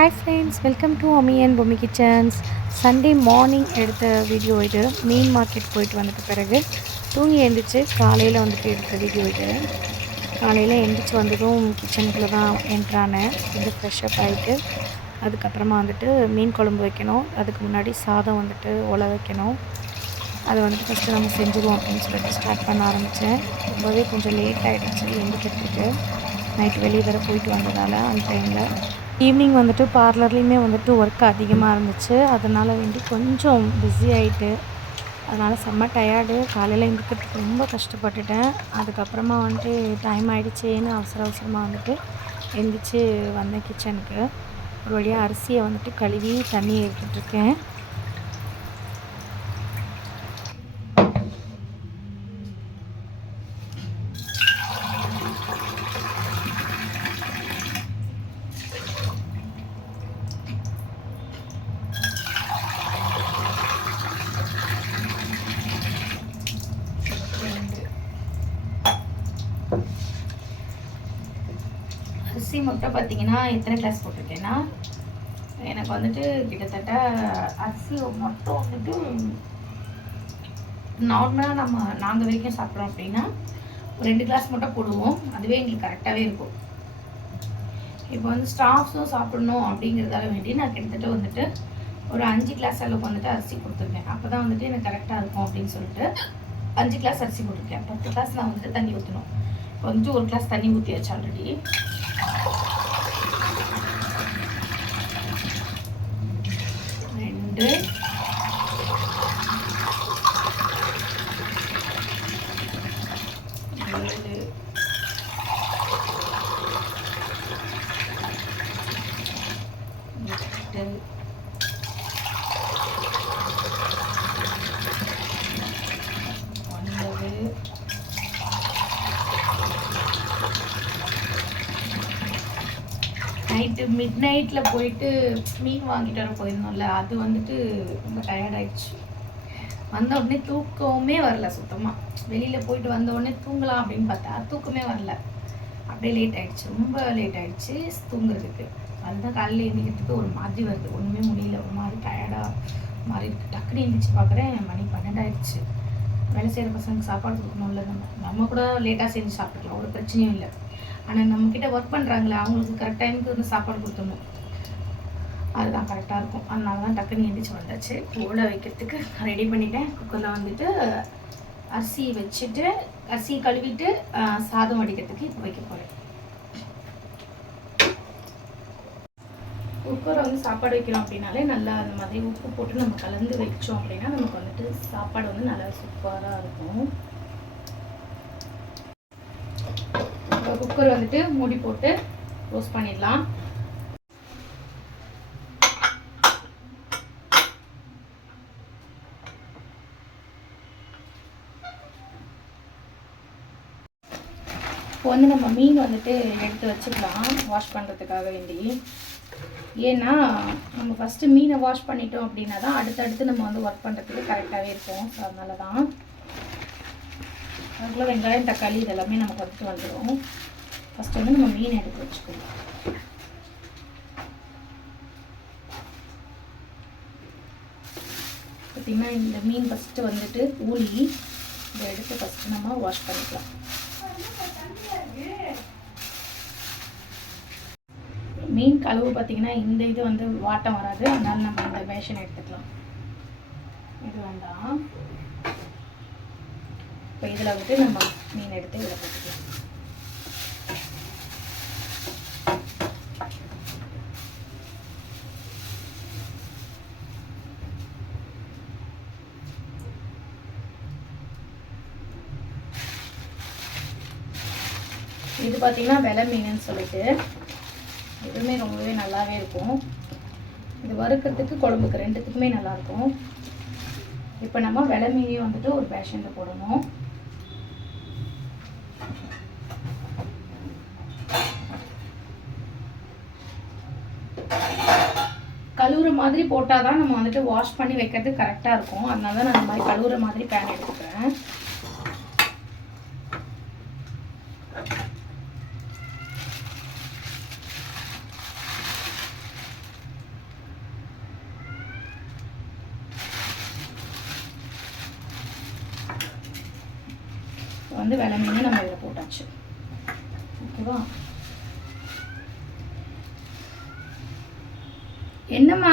Hi friends, welcome to Ami and Pommy kitchens. Sunday morning எடுத்த video இது. மீன் மார்க்கெட் போயிட்டு வந்துட்ட பிறகு தூங்கி எழுந்திரிச்சு காலையில் வந்துட்டு எடுத்த வீடியோ இது. காலையில் எழுந்திரிச்சு வந்ததும் கிச்சனுக்குள்ளே தான் என்ட்ரானேன். கொஞ்சம் ஃப்ரெஷ்அப் ஆகிட்டு அதுக்கப்புறமா வந்துட்டு மீன் குழம்பு வைக்கணும். அதுக்கு முன்னாடி சாதம் வந்துட்டு உல வைக்கணும். அதை வந்துட்டு ஃபஸ்ட்டு நம்ம செஞ்சுருவோம் அப்படின்னு சொல்லிட்டு ஸ்டார்ட் பண்ண ஆரம்பித்தேன். ரொம்பவே கொஞ்சம் லேட் ஆகிடுச்சு எழுந்திரிக்கிறதுக்கு. நைட்டு வெளியே வேறு போயிட்டு வந்ததால் அந்த டைமில் ஈவினிங் வந்துட்டு பார்லர்லேயுமே வந்துட்டு ஒர்க் அதிகமாக இருந்துச்சு. அதனால் வேண்டி கொஞ்சம் பிஸி ஆகிட்டு அதனால் செம்ம டயர்டு. காலையில் எழுந்திரிக்கிறதுக்கு ரொம்ப கஷ்டப்பட்டுட்டேன். அதுக்கப்புறமா வந்துட்டு டைம் ஆகிடுச்சேன்னு அவசரமாக வந்துட்டு எழுந்திரிச்சு வந்தேன் கிச்சனுக்கு. ஒரு வழியாக அரிசியை வந்துட்டு கழுவி தண்ணி எடுத்துகிட்ருக்கேன். அரிசி மட்டும் பார்த்தீங்கன்னா எத்தனை கிளாஸ் போட்டிருக்கேன்னா, எனக்கு வந்துட்டு கிட்டத்தட்ட அரிசி மட்டும் வந்துட்டு நார்மலாக நாங்கள் வரைக்கும் சாப்பிட்றோம் அப்படின்னா ஒரு 2 கிளாஸ் மட்டும் போடுவோம். அதுவே எங்களுக்கு கரெக்டாகவே இருக்கும். இப்போ வந்து ஸ்டாஃப்ஸும் சாப்பிடணும் அப்படிங்கிறதால வேண்டி நான் கிட்டத்தட்ட வந்துட்டு ஒரு 5 கிளாஸ் அளவுக்கு வந்துட்டு அரிசி கொடுத்துருக்கேன். அப்போ தான் வந்துட்டு எனக்கு கரெக்டாக இருக்கும் அப்படின்னு சொல்லிட்டு 5 கிளாஸ் அரிசி போட்டிருக்கேன். 10 கிளாஸ் நான் வந்துட்டு தண்ணி ஊற்றணும். இப்போ வந்துட்டு 1 கிளாஸ் தண்ணி ஊற்றியாச்சு ஆல்ரெடி. நைட்டு மிட் நைட்டில் போயிட்டு மீன் வாங்கிட்டு வர போயிருந்தோம்ல, அது வந்துட்டு ரொம்ப டயர்டாயிடுச்சு. வந்த உடனே தூக்கமே வரல சுத்தமாக. வெளியில் போயிட்டு வந்த உடனே தூங்கலாம் அப்படின்னு பார்த்தா தூக்கமே வரல. அப்படியே லேட் ஆகிடுச்சு, ரொம்ப லேட் ஆகிடுச்சு தூங்குறதுக்கு. அதுதான் காலையில் எழுந்திக்கிறதுக்கு ஒரு மாதிரி வருது. ஒன்றுமே முடியல, ஒரு மாதிரி டயர்டாக மாதிரி இருக்குது. டக்குனு எழுந்திரிச்சு பார்க்குறேன், மணி 12 ஆகிடுச்சு. வேலை செய்கிற பசங்களுக்கு சாப்பாடு கொடுக்கணும்ல. நம்ம கூட லேட்டாக செஞ்சு சாப்பிட்டுக்கலாம், ஒரு பிரச்சனையும் இல்லை. ஆனால் நம்மக்கிட்ட ஒர்க் பண்ணுறாங்களே, அவங்களுக்கு கரெக்ட் டைமுக்கு வந்து சாப்பாடு கொடுத்துடணும். அதுதான் கரெக்டாக இருக்கும். அதனால தான் டக்குன்னு எழுந்திரிச்சு வந்தாச்சு. ஊற வைக்கிறதுக்கு ரெடி பண்ணிட்டேன். குக்கரில் வந்துட்டு அரிசி வச்சுட்டு அரிசி கழுவிட்டு சாதம் வடிக்கிறதுக்கு இப்போ வைக்க போகிறேன். குக்கரை வந்து சாப்பாடு வைக்கிறோம் அப்படின்னாலே நல்லா அந்த மாதிரி உப்பு போட்டு நம்ம கலந்து வச்சோம் அப்படின்னா நமக்கு வந்துட்டு சாப்பாடு வந்து நல்லா சூப்பராக இருக்கும். குக்கர் வந்துட்டு மூடி போட்டு க்ளோஸ் பண்ணிடலாம். இப்போ வந்து நம்ம மீன் வந்துட்டு எடுத்து வச்சுக்கலாம் வாஷ் பண்ணுறதுக்காக வேண்டி. ஏன்னா நம்ம ஃபஸ்ட்டு மீனை வாஷ் பண்ணிட்டோம் அப்படின்னா தான் அடுத்தடுத்து நம்ம வந்து ஒர்க் பண்ணுறதுக்கு கரெக்டாகவே இருக்கும். ஸோ அதனால தான் அதுக்குள்ள வெங்காயம் தக்காளி இதெல்லாமே நமக்கு வந்துட்டு வந்துடும். ஃபஸ்ட்டு வந்து நம்ம மீன் எடுத்து வச்சுக்கணும். பார்த்திங்கன்னா இந்த மீன் ஃபஸ்ட்டு வந்துட்டு ஊறி இதை எடுத்து ஃபஸ்ட்டு நம்ம வாஷ் பண்ணிக்கலாம். மீன் கழுவு பார்த்திங்கன்னா இந்த இது வந்து வாட்டம் வராது. அதனால நம்ம இந்த பேஷன் எடுத்துக்கலாம். இது வேண்டாம். இப்போ இதில் வந்துட்டு நம்ம மீன் எடுத்து இதில் போட்டுக்கலாம். இது பார்த்திங்கன்னா வெலை மீனுன்னு சொல்லிட்டு இதுவுமே ரொம்பவே நல்லாவே இருக்கும். இது வறுக்கிறதுக்கு குழம்புக்கு ரெண்டுத்துக்குமே நல்லாயிருக்கும். இப்போ நம்ம வெலை மீனையும் வந்துட்டு ஒரு பேஷனில் போடணும். கழுவுற மாதிரி போட்டால் தான் நம்ம வந்துட்டு வாஷ் பண்ணி வைக்கிறது கரெக்டாக இருக்கும். அதனால தான் நான் இந்த மாதிரி கழுவுற மாதிரி பேன் எடுத்துக்கிறேன். வந்து வெலை மீன் நம்ம இதில் போட்டாச்சு. ஓகேவா? என்னம்மா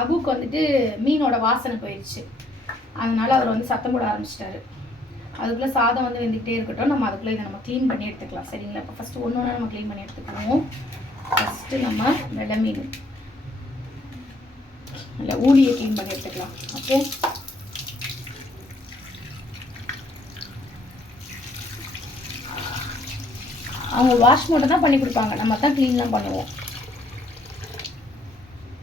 அபுக்கு வந்துட்டு மீனோட வாசனை போயிடுச்சு, அதனால அவர் வந்து சத்தம் போட ஆரம்பிச்சிட்டாரு. அதுக்குள்ளே சாதம் வந்து வெந்துக்கிட்டே இருக்கட்டும், நம்ம அதுக்குள்ளே இதை நம்ம க்ளீன் பண்ணி எடுத்துக்கலாம். சரிங்களா? இப்போ ஃபஸ்ட்டு ஒன்று ஒன்றா நம்ம க்ளீன் பண்ணி எடுத்துக்குவோம். ஃபஸ்ட்டு நம்ம வெலை மீன் இல்லை ஊளியை க்ளீன் பண்ணி எடுத்துக்கலாம். ஓகே, அவங்க வாஷ் மட்டும் தான் பண்ணி கொடுப்பாங்க, நம்ம தான் க்ளீன்லாம் பண்ணுவோம்.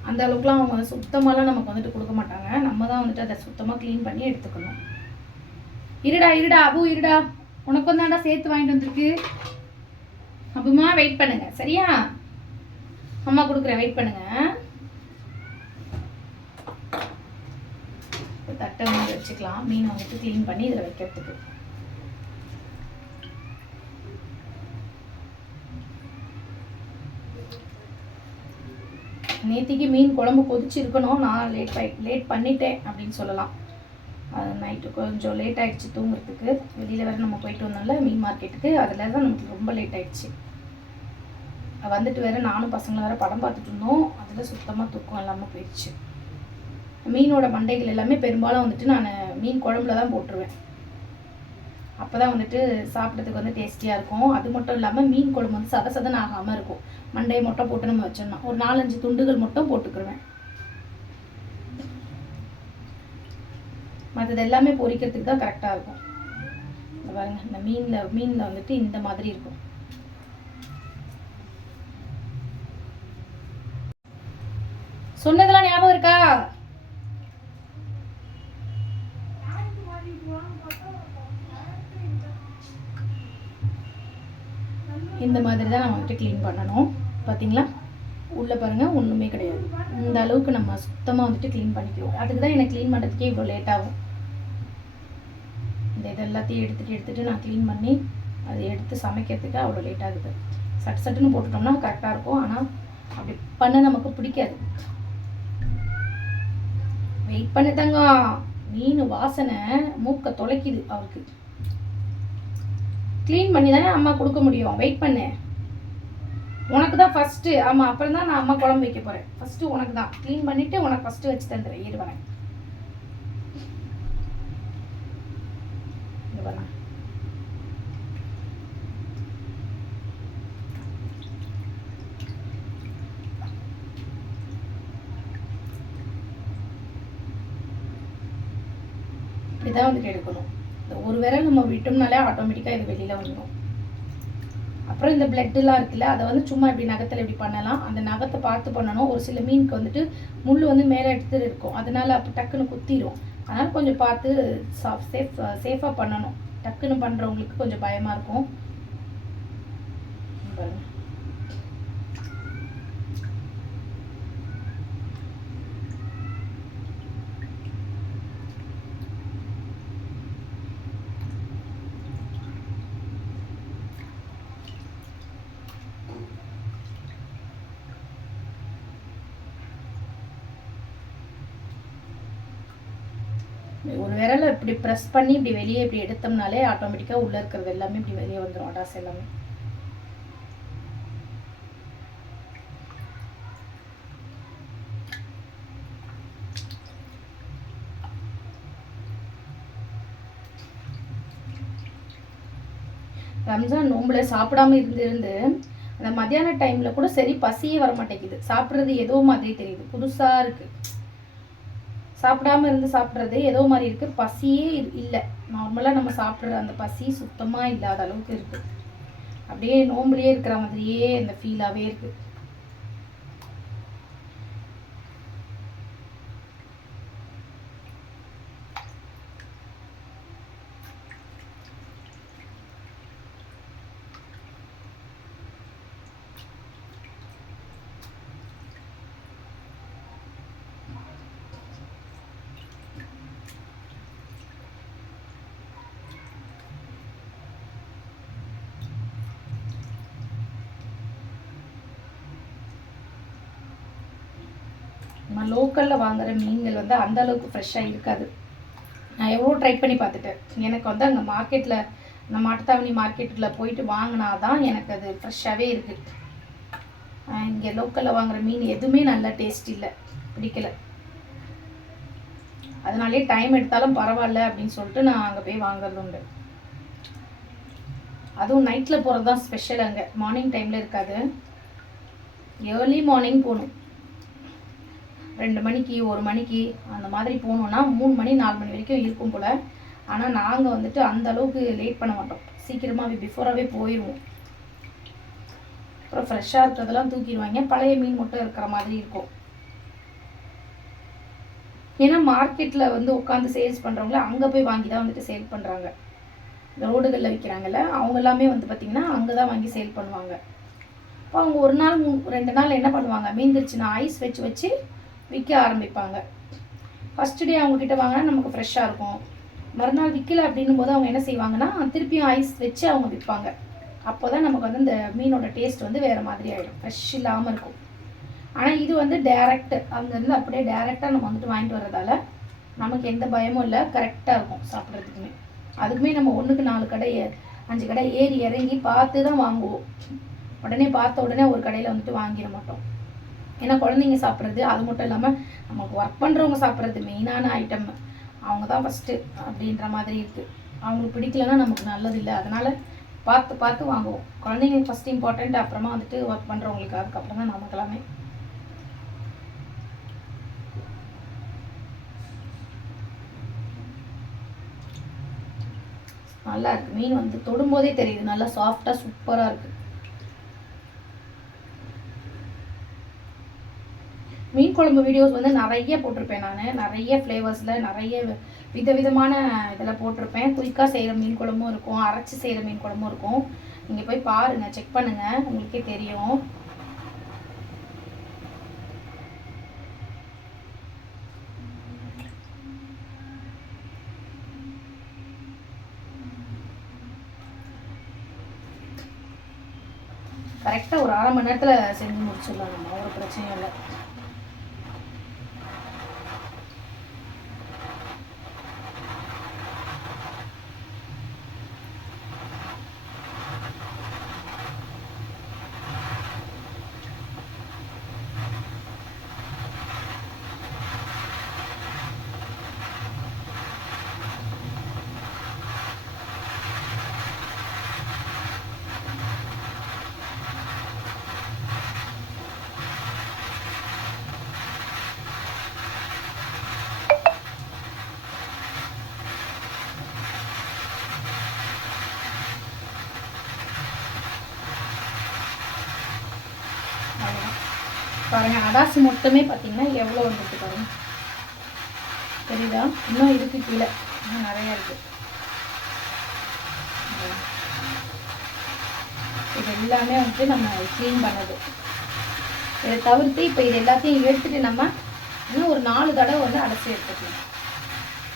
அந்த அளவுக்குலாம் அவங்க வந்து சுத்தமாலாம் நமக்கு வந்துட்டு கொடுக்க மாட்டாங்க, நம்ம தான் வந்துட்டு அதை சுத்தமாக க்ளீன் பண்ணி எடுத்துக்கணும். இருடா அபு இருடா, உனக்கு வந்தாண்டா சேர்த்து வாங்கிட்டு வந்துருக்கு. அப்புமா வெயிட் பண்ணுங்க, சரியா? அம்மா கொடுக்குறேன், வெயிட் பண்ணுங்க. தட்டை வந்து வச்சுக்கலாம், மீனை வந்துட்டு க்ளீன் பண்ணி இதில் வைக்கிறதுக்கு. நேற்றுக்கு மீன் குழம்பு கொதிச்சு இருக்கணும், நான் லேட் பண்ணிட்டேன் அப்படின்னு சொல்லலாம். அது நைட்டு கொஞ்சம் லேட் ஆகிடுச்சு தூங்குறதுக்கு. வெளியில் வேறு நம்ம போயிட்டு வந்தோம்ல மீன் மார்க்கெட்டுக்கு, அதில் தான் நமக்கு ரொம்ப லேட் ஆகிடுச்சு. வந்துட்டு வேறு நானும் பசங்களை வேறு படம் பார்த்துட்டு இருந்தோம், அதில் சுத்தமாக தூக்கம் இல்லாமல் போயிடுச்சு. மீனோட மண்டைகள் எல்லாமே பெரும்பாலும் வந்துட்டு நான் மீன் குழம்புல தான் போட்டுருவேன், அப்போ தான் வந்துட்டு சாப்பிட்றதுக்கு வந்து டேஸ்டியாக இருக்கும். அது மட்டும் இல்லாமல் மீன் குழம்பு வந்து சதசதன்னு ஆகாமல் இருக்கும். மண்டையை மட்டும் போட்டு நம்ம வச்சோம்னா ஒரு 4-5 துண்டுகள் மட்டும் போட்டுக்கிடுவேன். மற்றது எல்லாமே பொரிக்கிறதுக்கு தான் கரெக்டாக இருக்கும். பாருங்க, இந்த மீனில் வந்துட்டு இந்த மாதிரி இருக்கும். சொன்னதெல்லாம் ஞாபகம் இருக்கா? இந்த மாதிரி தான் நம்ம வந்துட்டு க்ளீன் பண்ணணும். பார்த்தீங்களா, உள்ளே பாருங்கள் ஒன்றுமே கிடையாது. இந்த அளவுக்கு நம்ம சுத்தமாக வந்துட்டு க்ளீன் பண்ணிக்கிறோம். அதுக்கு தான் எனக்கு க்ளீன் பண்ணுறதுக்கே இவ்வளோ லேட் ஆகும். இந்த இதெல்லாத்தையும் எடுத்துகிட்டு நான் க்ளீன் பண்ணி அதை எடுத்து சமைக்கிறதுக்கு அவ்வளோ லேட் ஆகுது. சட்டுன்னு போட்டுட்டோம்னா கரெக்டாக இருக்கும், ஆனால் அப்படி பண்ண நமக்கு பிடிக்காது. வெயிட் பண்ணிட்டாங்க, மீன் வாசனை மூக்கை தொலைக்குது அவருக்கு. க்ளீன் பண்ணி தானே அம்மா கொடுக்க முடியும், வெயிட் பண்ணு. உனக்கு தான் ஃபஸ்ட்டு, ஆமாம், அப்புறம் தான் நான் அம்மா குழம்பு வைக்க போகிறேன். ஃபஸ்ட்டு உனக்கு தான் க்ளீன் பண்ணிவிட்டு உனக்கு ஃபஸ்ட்டு வச்சு தந்துடுறேன். இரு வரேன், இங்கே வரேன். இப்படிதான் வந்துட்டு எடுக்கணும். இந்த ஒரு விரல் நம்ம விட்டோம்னாலே ஆட்டோமேட்டிக்காக இது வெளியில் வந்துடும். அப்புறம் இந்த பிளட்டுலாம் இருக்குல்ல, அதை வந்து சும்மா இப்படி நகத்தில் இப்படி பண்ணலாம். அந்த நகத்தை பார்த்து பண்ணணும். ஒரு சில மீனுக்கு வந்துட்டு முள் வந்து மேலே எடுத்துகிட்டு இருக்கும், அதனால அப்போ டக்குன்னு குத்திடும். அதனால் கொஞ்சம் பார்த்து சேஃபாக பண்ணணும். டக்குன்னு பண்ணுறவங்களுக்கு கொஞ்சம் பயமாக இருக்கும். பாருங்க, ஒரு விரலை இப்படி ப்ரெஸ் பண்ணி இப்படி வெளியே இப்படி எடுத்தோம்னாலே ஆட்டோமேட்டிக்காக உள்ளே இருக்கிறது எல்லாமே இப்படி வெளியே வந்துடும், அடாஸ் எல்லாமே. ரம்ஜான் நோம்புல சாப்பிடாம இருந்து அந்த மத்தியான டைமில் கூட சரி பசியே வர மாட்டேங்குது. சாப்பிட்றது ஏதோ மாதிரி தெரியுது, புதுசாக இருக்குது. சாப்பிடாம இருந்து சாப்பிட்றது ஏதோ மாதிரி இருக்குது, பசியே இல்லை. நார்மலாக நம்ம சாப்பிட்ற அந்த பசி சுத்தமாக இல்லாத அளவுக்கு இருக்குது. அப்படியே நோம்புலேயே இருக்கிற மாதிரியே அந்த ஃபீலாகவே இருக்குது. நம்ம லோக்கலில் வாங்குகிற மீன்கள் வந்து அந்த அளவுக்கு ஃப்ரெஷ்ஷாக இருக்காது. நான் எவ்வளோ ட்ரை பண்ணி பார்த்துட்டேன். எனக்கு வந்து அங்கே மார்க்கெட்டில் நம்ம மாட்டுத்தாவணி மார்க்கெட்டுக்குள்ளே போயிட்டு வாங்கினா தான் எனக்கு அது ஃப்ரெஷ்ஷாகவே இருக்குது. இங்கே லோக்கலில் வாங்குகிற மீன் எதுவுமே நல்ல டேஸ்ட் இல்லை, பிடிக்கல. அதனாலே டைம் எடுத்தாலும் பரவாயில்ல அப்படின்னு சொல்லிட்டு நான் அங்கே போய் வாங்குறது உண்டு. அதுவும் நைட்டில் போகிறது தான் ஸ்பெஷல். அங்கே மார்னிங் டைமில் இருக்காது. ஏர்லி மார்னிங் போகணும். 2 மணிக்கு 1 மணிக்கு அந்த மாதிரி போகணுன்னா 3 மணி 4 மணி வரைக்கும் இருக்கும் போல். ஆனால் நாங்கள் வந்துட்டு அந்த அளவுக்கு லேட் பண்ண மாட்டோம். சீக்கிரமாகவே பிஃபோராகவே போயிடுவோம். அப்புறம் ஃப்ரெஷ்ஷாக இருக்கிறதெல்லாம் தூக்கிடுவாங்க. பழைய மீன் மட்டும் இருக்கிற மாதிரி இருக்கும். ஏன்னா மார்க்கெட்டில் வந்து உட்காந்து சேல்ஸ் பண்ணுறவங்கள அங்கே போய் வாங்கி தான் வந்துட்டு சேல் பண்ணுறாங்க. இந்த ரோடுகளில் விற்கிறாங்கல்ல, அவங்க எல்லாமே வந்து பார்த்திங்கன்னா அங்கே தான் வாங்கி சேல் பண்ணுவாங்க. இப்போ அவங்க 1 நாள் 2 நாள் என்ன பண்ணுவாங்க, மீந்துருச்சுன்னா ஐஸ் வச்சு வச்சு விற்க ஆரம்பிப்பாங்க. ஃபஸ்ட்டு டே அவங்கக்கிட்ட வாங்கினா நமக்கு ஃப்ரெஷ்ஷாக இருக்கும். மறுநாள் விற்கலை அப்படின்னும் போது அவங்க என்ன செய்வாங்கன்னா திருப்பியும் ஐஸ் வச்சு அவங்க விற்பாங்க. அப்போ தான் நமக்கு வந்து இந்த மீனோட டேஸ்ட் வந்து வேறு மாதிரி ஆகிடும், ஃப்ரெஷ் இல்லாமல் இருக்கும். ஆனால் இது வந்து டேரெக்ட் அங்கேருந்து அப்படியே டேரெக்டாக நம்ம வந்துட்டு வாங்கிட்டு வர்றதால நமக்கு எந்த பயமும் இல்லை, கரெக்டாக இருக்கும் சாப்பிட்றதுக்குமே. அதுக்குமே நம்ம 1க்கு 4 கடை 5 கடை ஏறி இறங்கி பார்த்து தான் வாங்குவோம். உடனே பார்த்த உடனே ஒரு கடையில் வந்துட்டு வாங்கிட மாட்டோம். ஏன்னா குழந்தைங்க சாப்பிட்றது, அது மட்டும் இல்லாமல் நமக்கு ஒர்க் பண்ணுறவங்க சாப்பிட்றது மெயினான ஐட்டம் அவங்க தான் ஃபஸ்ட்டு அப்படின்ற மாதிரி இருக்குது. அவங்களுக்கு பிடிக்கலன்னா நமக்கு நல்லது இல்லை. அதனால் பார்த்து பார்த்து வாங்குவோம். குழந்தைங்களுக்கு ஃபஸ்ட்டு இம்பார்ட்டண்ட், அப்புறமா வந்துட்டு ஒர்க் பண்ணுறவங்களுக்கு, அதுக்கப்புறம் தான் நமக்கு எல்லாமே. நல்லா இருக்குது. மீன் வந்து தொடும்போதே தெரியுது, நல்லா சாஃப்டாக சூப்பராக இருக்குது. மீன் குழம்பு வீடியோஸ் வந்து நிறைய போட்டிருப்பேன். நான் நிறைய ஃப்ளேவர்ஸில் நிறைய விதவிதமான இதில் போட்டிருப்பேன். குயிக்காக செய்கிற மீன் குழம்பும் இருக்கும், அரைச்சி செய்கிற மீன் குழம்பும் இருக்கும். நீங்கள் போய் பாருங்கள், செக் பண்ணுங்கள், உங்களுக்கே தெரியும். கரெக்டாக ஒரு 1/2 மணி நேரத்தில் செஞ்சு முடிச்சிடலாம். நம்ம ஒரு பிரச்சனையும் இல்லை. பாருங்க, அடாசு மொத்தமே பார்த்தீங்கன்னா எவ்வளோ வந்துருக்கு பாருங்க, தெரியுதா? இன்னும் இருக்கு கீழே, இன்னும் நிறையா இருக்குது. இது எல்லாமே வந்துட்டு நம்ம க்ளீன் பண்ணது. இதை தவிர்த்து இப்போ இது எல்லாத்தையும் எடுத்துகிட்டு நம்ம இன்னும் ஒரு 4 தடவை வந்து அடைச்சி எடுத்துக்கலாம்.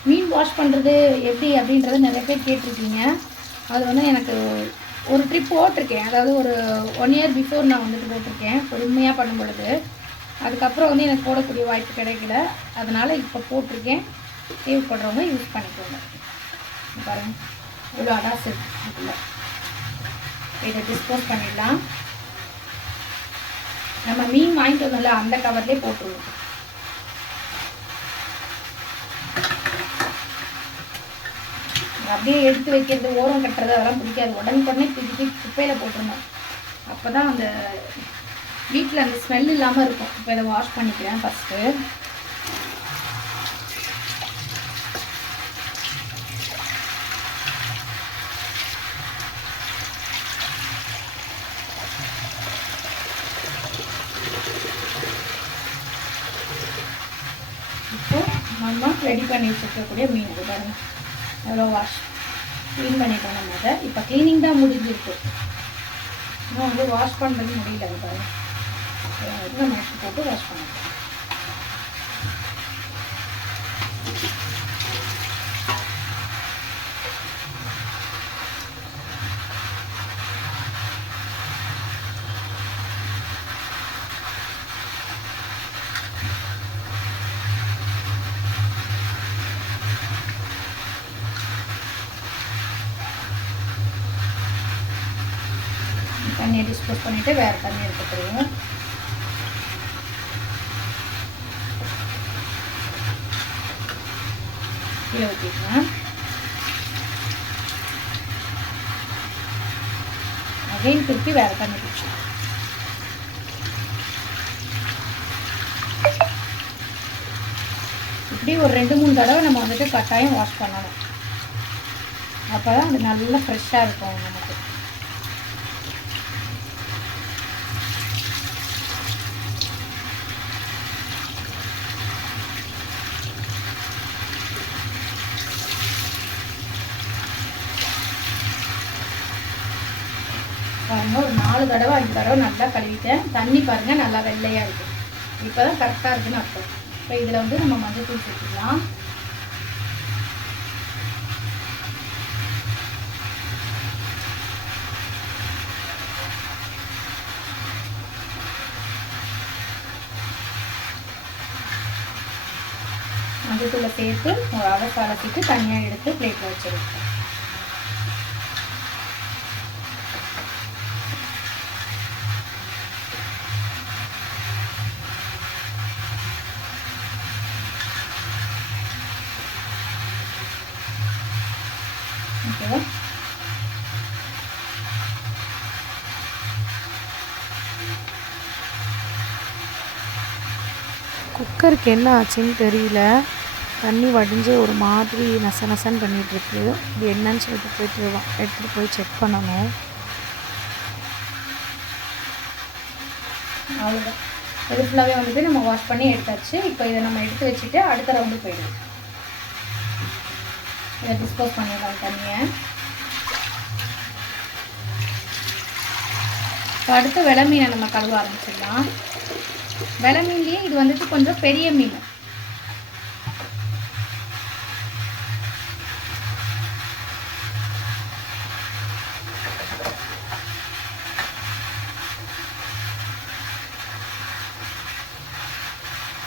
மீன் வாஷ் பண்ணுறது எப்படி அப்படின்றத நிறைய பேர் கேட்டிருக்கீங்க. அது வந்து எனக்கு ஒரு ட்ரிப் போட்டிருக்கேன். அதாவது ஒரு 1 இயர் பிஃபோர் நான் வந்துட்டு போட்டிருக்கேன், பொறுமையாக பண்ணும் பொழுது. அதுக்கப்புறம் வந்து எனக்கு போடக்கூடிய வாய்ப்பு கிடைக்கல. அதனால் இப்போ போட்டிருக்கேன். தேவைப்படுறவங்க யூஸ் பண்ணிக்கோங்க. பாருங்கள் இவ்வளோ அடாஸ் இருக்குல்ல, இதை டிஸ்போஸ் பண்ணிடலாம். நம்ம மீன் வாங்கிட்டு வந்தோம்ல, அந்த கவர்லேயே போட்டுருவோம். அப்படியே எடுத்து வைக்கிறது, ஓரம் கட்டுறது அதெல்லாம் பிடிக்காது. உடனே தூக்கி குப்பையில் போட்டுருந்தோம். அப்போ தான் அந்த வீட்டில் அந்த ஸ்மெல் இல்லாமல் இருக்கும். இப்போ இதை வாஷ் பண்ணிக்கிறேன் ஃபஸ்ட்டு. இப்போ நம்ம ரெடி பண்ணி வச்சுருக்கக்கூடிய மீன் பாருங்கள் எவ்வளோ க்ளீன் பண்ணிட்டோம் நம்ம. அதை இப்போ க்ளீனிங் தான் முடிஞ்சிருக்கு, இன்னும் வந்து வாஷ் பண்ணுறது முடியல. அது பாருங்கள், நம்ம எடுத்து போட்டு வாஷ் பண்ணிட்டோம். தண்ணியை டிஸ்போஸ் பண்ணிவிட்டு வேறு தண்ணி எடுத்துக்கிடுவோம். கீழே ஊற்றிக்கலாம். அகைன் திருப்பி வேறு தண்ணி பிடிச்சோம். இப்படி ஒரு 2-3 தடவை நம்ம வந்துட்டு கட்டாயம் வாஷ் பண்ணணும். அப்போ தான் அது நல்லா ஃப்ரெஷ்ஷாக இருக்கும் நமக்கு. பாருங்கள், ஒரு 4 தடவை 5 தடவை நல்லா கழுவிட்டேன். தண்ணி பாருங்கள் நல்லா வெள்ளையாக இருக்குது. இப்போ தான் கரெக்டாக இருக்குதுன்னு அர்த்தம். இப்போ இதில் வந்து நம்ம மஞ்சள் தூள் சேர்த்துக்கலாம். மஞ்சள் தூளை சேர்த்து ஒரு அலசிட்டு தனியாக எடுத்து பிளேட்டில் வச்சுருக்கேன். ஓகே, குக்கருக்கு என்ன ஆச்சுன்னு தெரியல, தண்ணி வடிஞ்சு ஒரு மாதிரி நச நசன்னு பண்ணிகிட்ருக்கு. இது என்னன்னு சொல்லிட்டு போயிட்டு எடுத்துகிட்டு போய் செக் பண்ணணும். அவ்வளோதான். இது ஃபுல்லாகவே வந்துட்டு நம்ம வாஷ் பண்ணி எடுத்தாச்சு. இப்போ இதை நம்ம எடுத்து வச்சுட்டு அடுத்த ரவுண்டு போயிடுவோம். இதை டிஸ்போஸ் பண்ணிடலாம் தண்ணியை. இப்போ அடுத்து வெலை மீனை நம்ம கழுவ ஆரம்பிச்சிடலாம். வெலை மீன்லேயே இது வந்துட்டு கொஞ்சம் பெரிய மீன்.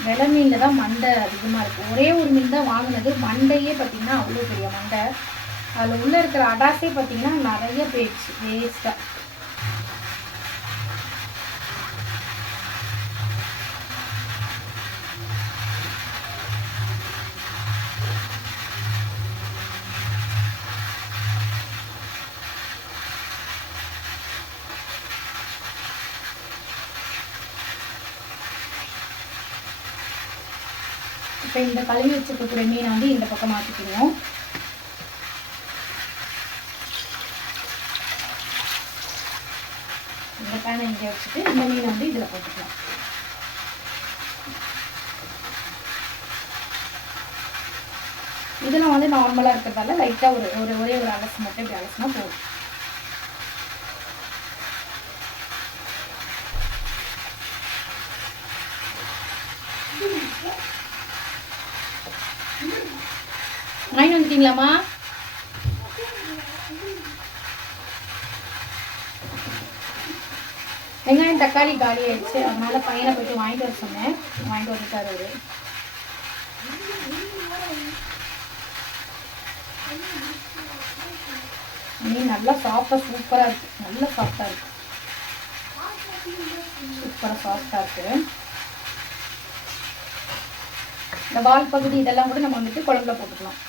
வெலை மீனில் தான் மண்டை அதிகமாக இருக்குது. ஒரே ஒரு மீன் தான் வாங்கினது. மண்டையே பார்த்திங்கன்னா அவ்வளோ பெரிய மண்டை. அதில் உள்ளே இருக்கிற அடாசே பார்த்திங்கன்னா நிறைய போயிடுச்சு வேஸ்ட்டாக. இப்போ இந்த கழுவி வச்சுருக்கக்கூடிய மீனை வந்து இந்த பக்கம் மாற்றிக்குவோம். இந்த பேனை இங்கே வச்சுட்டு இந்த மீனை வந்து இதில் போட்டுக்கலாம். இதெல்லாம் வந்து நார்மலாக இருக்கிறதால லைட்டாக ஒரே ஒரு அலசு மட்டும் இப்படி அலசுனா போதும். வாங்கி வந்துட்டீங்களாம்மா? வெங்காயம் தக்காளி காலி ஆயிடுச்சு, அதனால பையனை போயிட்டு வாங்கிட்டு வர சொன்னேன். வாங்கிட்டு வந்துட்டாரு அவரு. மீன் நல்லா சாஃப்டாக சூப்பராக இருக்கு. நல்லா சாஃப்டாக இருக்கு. சூப்பராக சாஃப்டாக இருக்கு. இந்த வால் பகுதி இதெல்லாம் கூட நம்ம வந்துட்டு குழம்புல போட்டுக்கலாம்.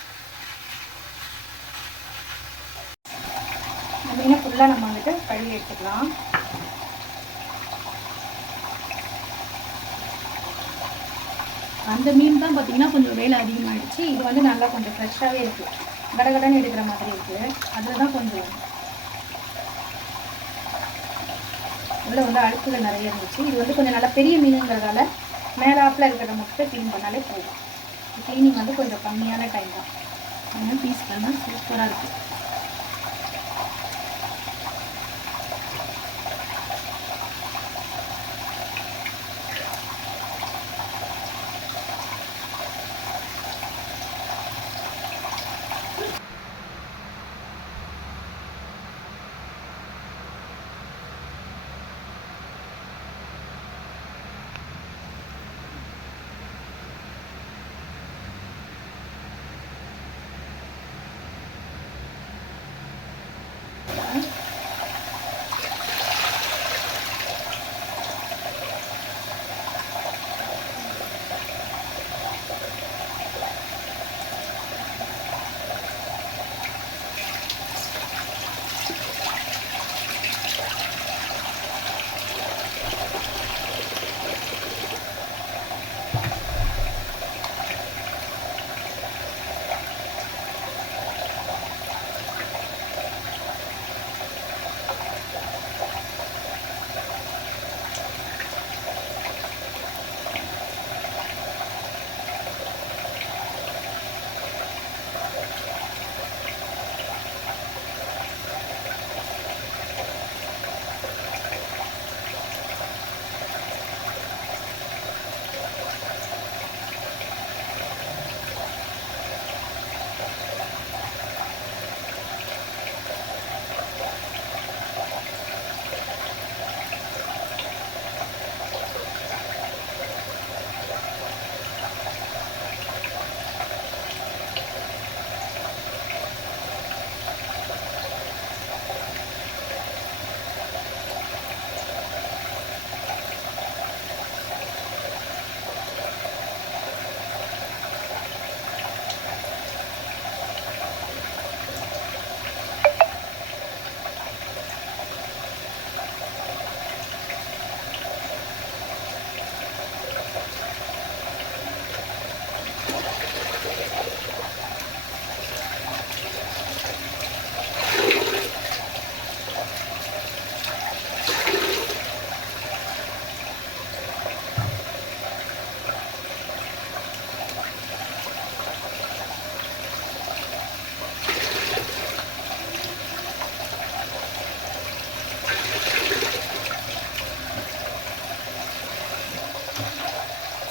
மீனை ஃபுல்லாக நம்ம வந்துட்டு கழுவி எடுத்துக்கலாம். அந்த மீன் தான் பார்த்தீங்கன்னா கொஞ்சம் வேலை அதிகமாகிடுச்சு. இது வந்து நல்லா கொஞ்சம் ஃப்ரெஷ்ஷாகவே இருக்குது. கடகடன்னு எடுக்கிற மாதிரி இருக்குது. அதில் தான் கொஞ்சம் உள்ள வந்து அழுக்குகள் நிறைய இருந்துச்சு. இது வந்து கொஞ்சம் நல்லா பெரிய மீனுங்கிறதால மேலாப்பில் இருக்கிறத மட்டும் க்ளீன் பண்ணாலே போதும். க்ளீனிங் வந்து கொஞ்சம் கம்மியான டைம் தான். அதனால் பீஸ் பண்ணால் சூப்பராக இருக்குது.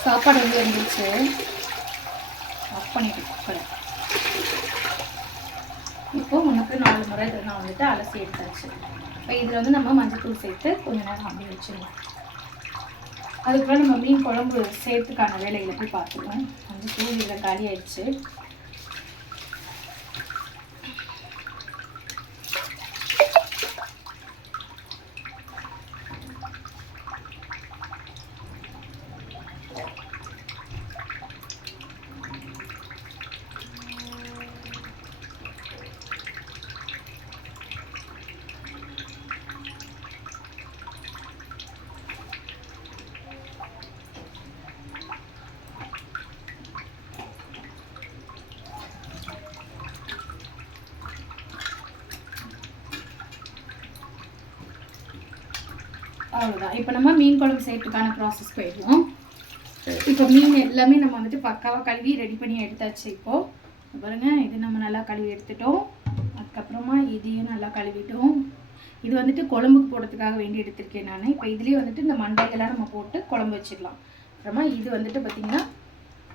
சாப்பாடு வந்து வந்துருச்சு. ஆஃப் பண்ணிட்டு குக்கரை. இப்போ உனக்கு 4 முறை இதில் நான் வந்துட்டு அலசி எடுத்தாச்சு. இப்போ இதில் வந்து நம்ம மஞ்சத்தூள் சேர்த்து கொஞ்சம் நேரம் அப்படி வச்சுருவோம். அதுக்கப்புறம் நம்ம மீன் குழம்பு சேர்த்துக்கான வேலைகளை போய் பார்த்துருவோம். மஞ்சத்தூள் இதில் காலி ஆயிடுச்சு. அவ்வளோதான். இப்போ நம்ம மீன் குழம்பு செய்யறதுக்கான ப்ராசஸ் போயிடுவோம். இப்போ மீன் எல்லாமே நம்ம வந்துட்டு பக்காவாக கழுவி ரெடி பண்ணி எடுத்தாச்சு. இப்போது பாருங்க, இது நம்ம நல்லா கழுவி எடுத்துட்டோம். அதுக்கப்புறமா இதையும் நல்லா கழுவிட்டோம். இது வந்துட்டு குழம்புக்கு போடுறதுக்காக வேண்டி எடுத்திருக்கேன் நான். இப்போ இதுலேயே வந்துட்டு இந்த மண்டையெல்லாம் நம்ம போட்டு குழம்பு வச்சிடலாம். அப்புறமா இது வந்துட்டு பார்த்திங்கன்னா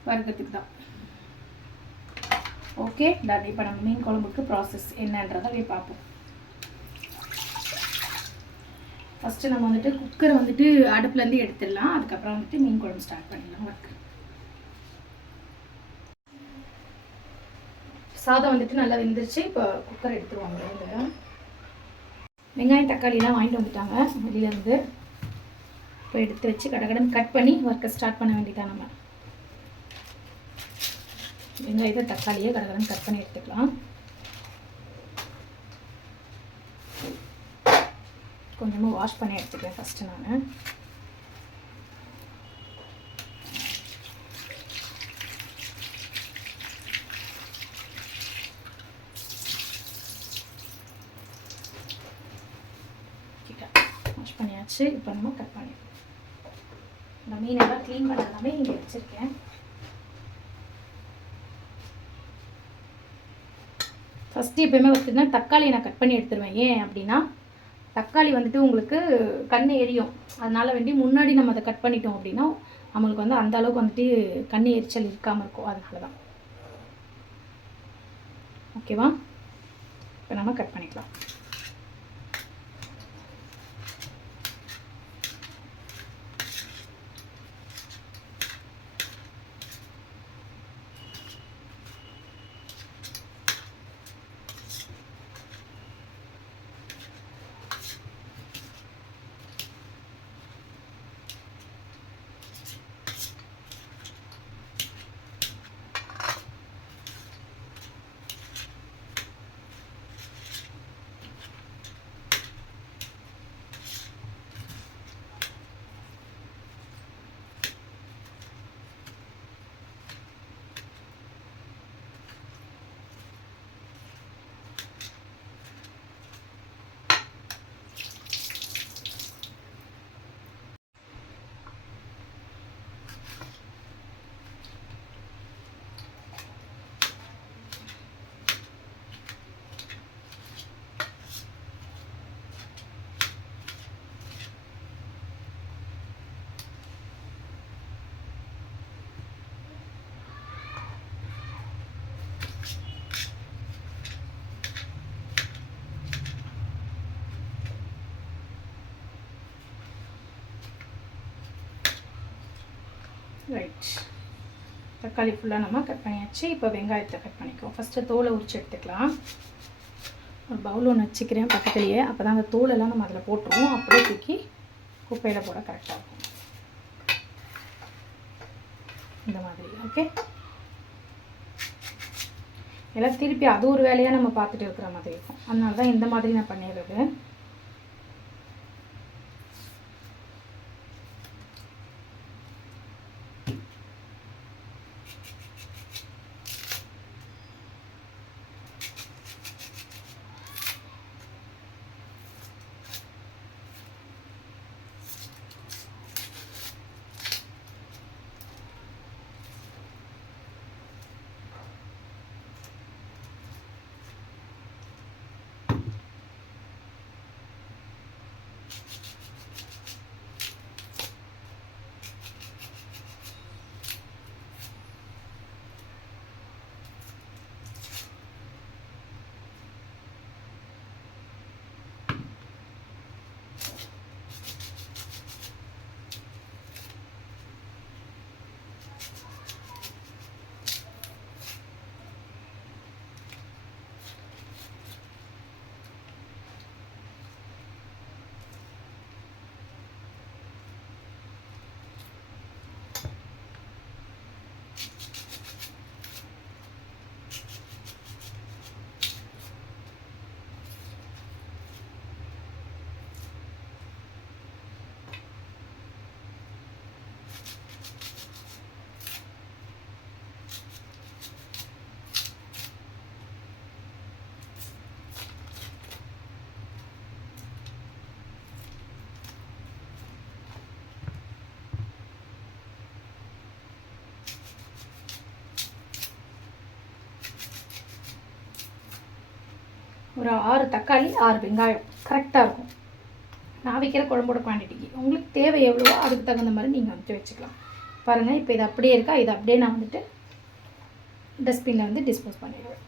வறுக்கிறதுக்கு தான். Okay done. இப்போ நம்ம மீன் குழம்புக்கு ப்ராசஸ் என்னன்றதை பார்ப்போம். ஃபஸ்ட்டு நம்ம வந்துட்டு குக்கரை வந்துட்டு அடுப்புலேருந்து எடுத்துடலாம். அதுக்கப்புறம் வந்துட்டு மீன் குழம்பு ஸ்டார்ட் பண்ணிடலாம் ஒர்க்கு. சாதம் வந்துட்டு நல்லா வெந்துருச்சு. இப்போ குக்கர் எடுத்துருவாங்க. இதில் வெங்காயம் தக்காளிலாம் வாங்கிட்டு வந்துட்டாங்க வெளியிலேருந்து. இப்போ எடுத்து வச்சு கடகடன் கட் பண்ணி ஒர்க்கை ஸ்டார்ட் பண்ண வேண்டியதான். நம்ம வெங்காயத்தை தக்காளியை கடகடன் கட் பண்ணி எடுத்துக்கலாம். கொஞ்சமாக வாஷ் பண்ணி எடுத்துக்கிறேன் ஃபஸ்ட்டு நான். வாஷ் பண்ணியாச்சு. இப்போ நம்ம கட் பண்ணிடுவோம். இந்த மீனெல்லாம் க்ளீன் பண்ணாமே இங்கே வச்சுருக்கேன். ஃபஸ்ட்டு எப்போயுமே பார்த்திங்கன்னா தக்காளியை நான் கட் பண்ணி எடுத்துருவேன். ஏன் அப்படின்னா தக்காளி வந்துட்டு உங்களுக்கு கண் எரியும். அதனால் வேண்டி முன்னாடி நம்ம அதை கட் பண்ணிட்டோம் அப்படின்னா நம்மளுக்கு வந்து அந்த அளவுக்கு வந்துட்டு கண் எரிச்சல் இருக்காமல் இருக்கும். அதனால தான். ஓகேவா? இப்போ நம்ம கட் பண்ணிக்கலாம். ரைட். தக்காளி ஃபுல்லாக நம்ம கட் பண்ணியாச்சு. இப்போ வெங்காயத்தை கட் பண்ணிக்குவோம். ஃபஸ்ட்டு தோலை உரிச்சு எடுத்துக்கலாம். ஒரு பவுல் ஒன்று வச்சுக்கிறேன் பக்கத்துலேயே. அப்போ தான் அந்த தோலெல்லாம் நம்ம அதில் போட்டுருவோம். அப்படியே தூக்கி குப்பையில் போட கரெக்டாக இருக்கும். இந்த மாதிரி. ஓகே. எல்லாம் திருப்பி அது ஒரு வேலையாக நம்ம பார்த்துட்டு இருக்கிற மாதிரி இருக்கும். அதனால தான் இந்த மாதிரி நான் பண்ணிடுறது. ஒரு 6 தக்காளி 6 வெங்காயம் கரெக்டாக இருக்கும். நான் வைக்கிற குழம்போட குவான்டிட்டிக்கு உங்களுக்கு தேவை எவ்வளவோ அதுக்கு தகுந்த மாதிரி நீங்கள் வந்துட்டு வச்சுக்கலாம். பாருங்கள், இப்போ இது அப்படியே இருக்கா, இது அப்படியே நான் வந்துட்டு டஸ்ட்பினில் வந்து டிஸ்போஸ் பண்ணிடுவேன்.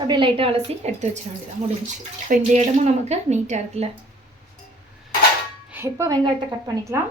அப்படியே லைட்டாக அலசி எடுத்து வச்சிட வேண்டியதான், முடிஞ்சிச்சு. இப்போ இந்த இடமும் நமக்கு நீட்டாக இருக்குல்ல. இப்போ வெங்காயத்தை கட் பண்ணிக்கலாம்.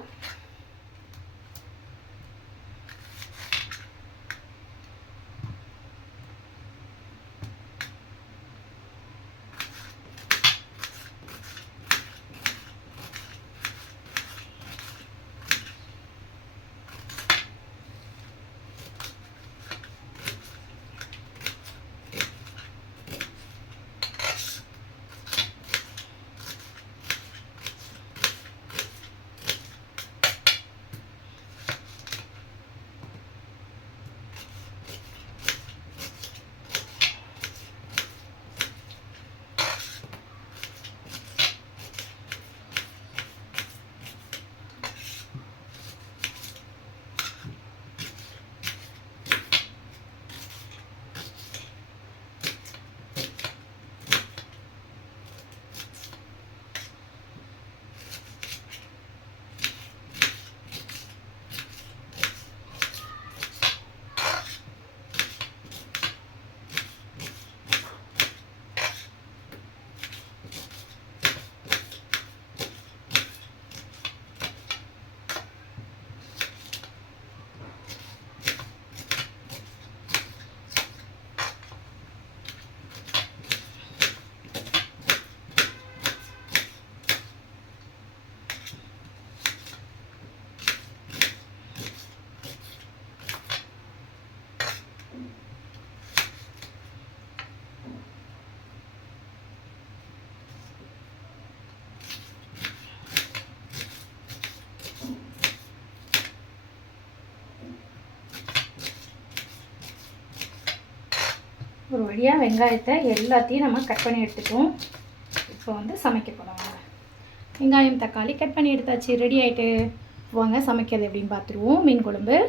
ஒரு வழியாக வெங்காயத்தை எல்லாத்தையும் நம்ம கட் பண்ணி எடுத்துட்டோம். இப்போ வந்து சமைக்க போகலாம். வெங்காயம் தக்காளி கட் பண்ணி எடுத்தாச்சு, ரெடி ஆகிட்டு. வாங்க சமைக்கிறது எப்படின்னு பார்த்துருவோம். மீன் குழம்பு.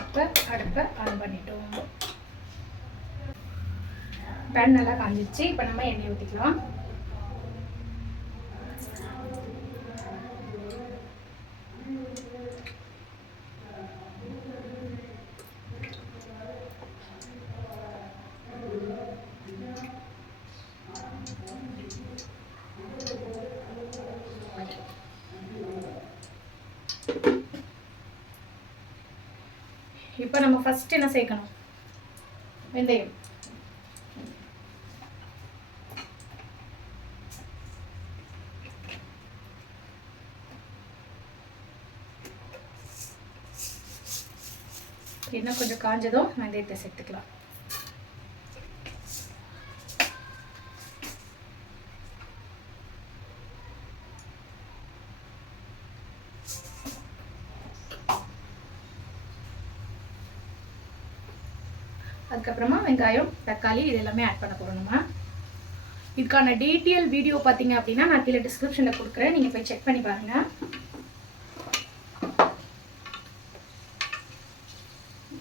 இப்போ அடுப்பை ஆன் பண்ணிட்டோம். பேன் நல்லா காஞ்சிடுச்சு. இப்போ நம்ம எண்ணெய் ஊற்றிக்கலாம். இப்போ நம்ம ஃபர்ஸ்ட் என்ன சேர்க்கணும்? வெந்தயம். இன்னும் கொஞ்சம் காஞ்சதும் வெந்தயத்தை சேர்த்துக்கலாம். அதுக்கப்புறமா வெங்காயம் தக்காளி இது எல்லாமே ஆட் பண்ண போகிறோம். நம்ம இதுக்கான டீட்டெயில் வீடியோ பார்த்தீங்க அப்படின்னா நான் கீழே டிஸ்கிரிப்ஷனில் கொடுக்குறேன், நீங்கள் போய் செக் பண்ணி பாருங்கள்.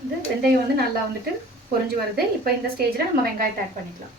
இது வெந்தயம் வந்து நல்லா வந்துட்டு பொரிஞ்சு வருது. இப்போ இந்த ஸ்டேஜில் நம்ம வெங்காயத்தை ஆட் பண்ணிக்கலாம்.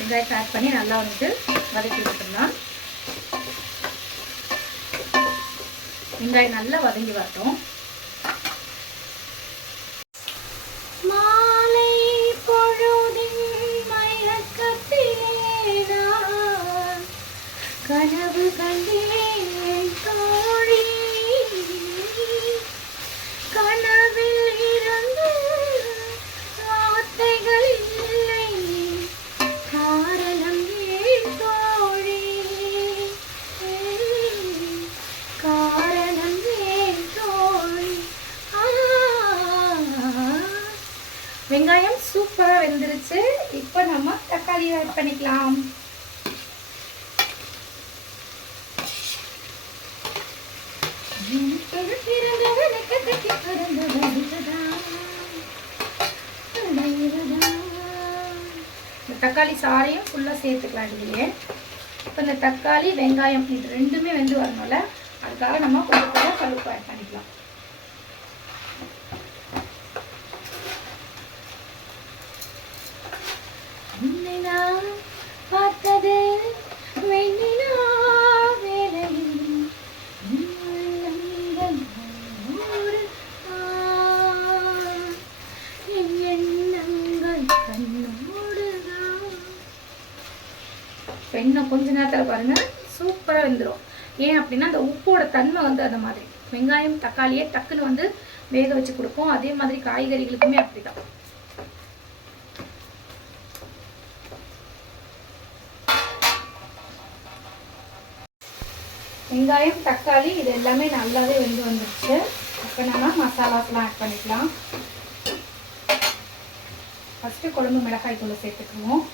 வெங்காயத்தை ஆட் பண்ணி நல்லா வந்துட்டு வதக்கி விட்டுடலாம். வெங்காயம் நல்லா வதங்கி வரட்டும். மாலை பொழுதின் மயக்கத்திலே நான் கனவு கண்டேன் தோழி, கனவில் இருந்து வார்த்தைகள் இல்லை, காரணம் ஏன் தோழி, காரணம் ஏன் தோழி. நம்ம தக்காளியை ஆட் பண்ணிக்கலாம். இந்த தக்காளி சாறையும் ஃபுல்லாக சேர்த்துக்கலாம் இதுலேயே. இப்போ இந்த தக்காளி வெங்காயம் இது ரெண்டுமே வெந்து வரணும்ல, அதுக்காக நம்ம கொஞ்சம் கொஞ்சம் கல்லுப்பு ஆட் பண்ணிக்கலாம். பார்த்தது இன்னும் கொஞ்ச நேரத்தில் பாருங்க சூப்பராக வெந்துடும். ஏன் அப்படின்னா அந்த உப்போட தன்மை வந்து அந்த மாதிரி வெங்காயம் தக்காளியே டக்குன்னு வந்து வேக வச்சு கொடுக்கும். அதே மாதிரி காய்கறிகளுக்குமே அப்படிதான். வெங்காயம் தக்காளி இது எல்லாமே நல்லாவே வெந்து வந்துருச்சு. இப்போ நம்ம மசாலாஸ்லாம் ஆட் பண்ணிக்கலாம். ஃபஸ்ட்டு குழம்பு மிளகாய் தூளை சேர்த்துக்குவோம்.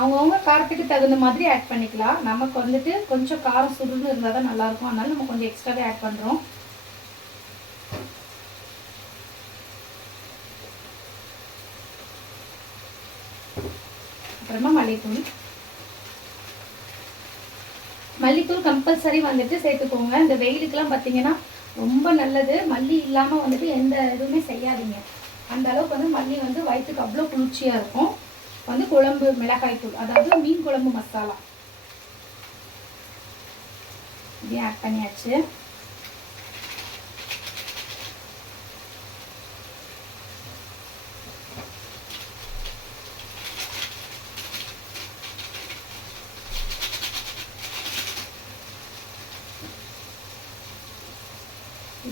அவங்கவுங்க காரத்துக்கு தகுந்த மாதிரி ஆட் பண்ணிக்கலாம். நமக்கு வந்துட்டு கொஞ்சம் காரம் சுருன்னு இருந்தால் தான் நல்லாயிருக்கும், அதனால நம்ம கொஞ்சம் எக்ஸ்ட்ராவே ஆட் பண்ணுறோம். அப்புறமா மல்லித்தூள். மல்லித்தூள் கம்பல்சரி வந்துட்டு சேர்த்துக்கோங்க. இந்த வெயிலுக்கெல்லாம் பார்த்தீங்கன்னா ரொம்ப நல்லது. மல்லி இல்லாமல் வந்துட்டு எந்த இதுவுமே செய்யாதீங்க. அந்த அளவுக்கு வந்து மல்லி வந்து வயிற்றுக்கு அவ்வளோ குளிர்ச்சியாக இருக்கும். வந்து குழம்பு மிளகாய் தூள், அதாவது மீன் குழம்பு மசாலா இதையும் ஆட் பண்ணியாச்சு.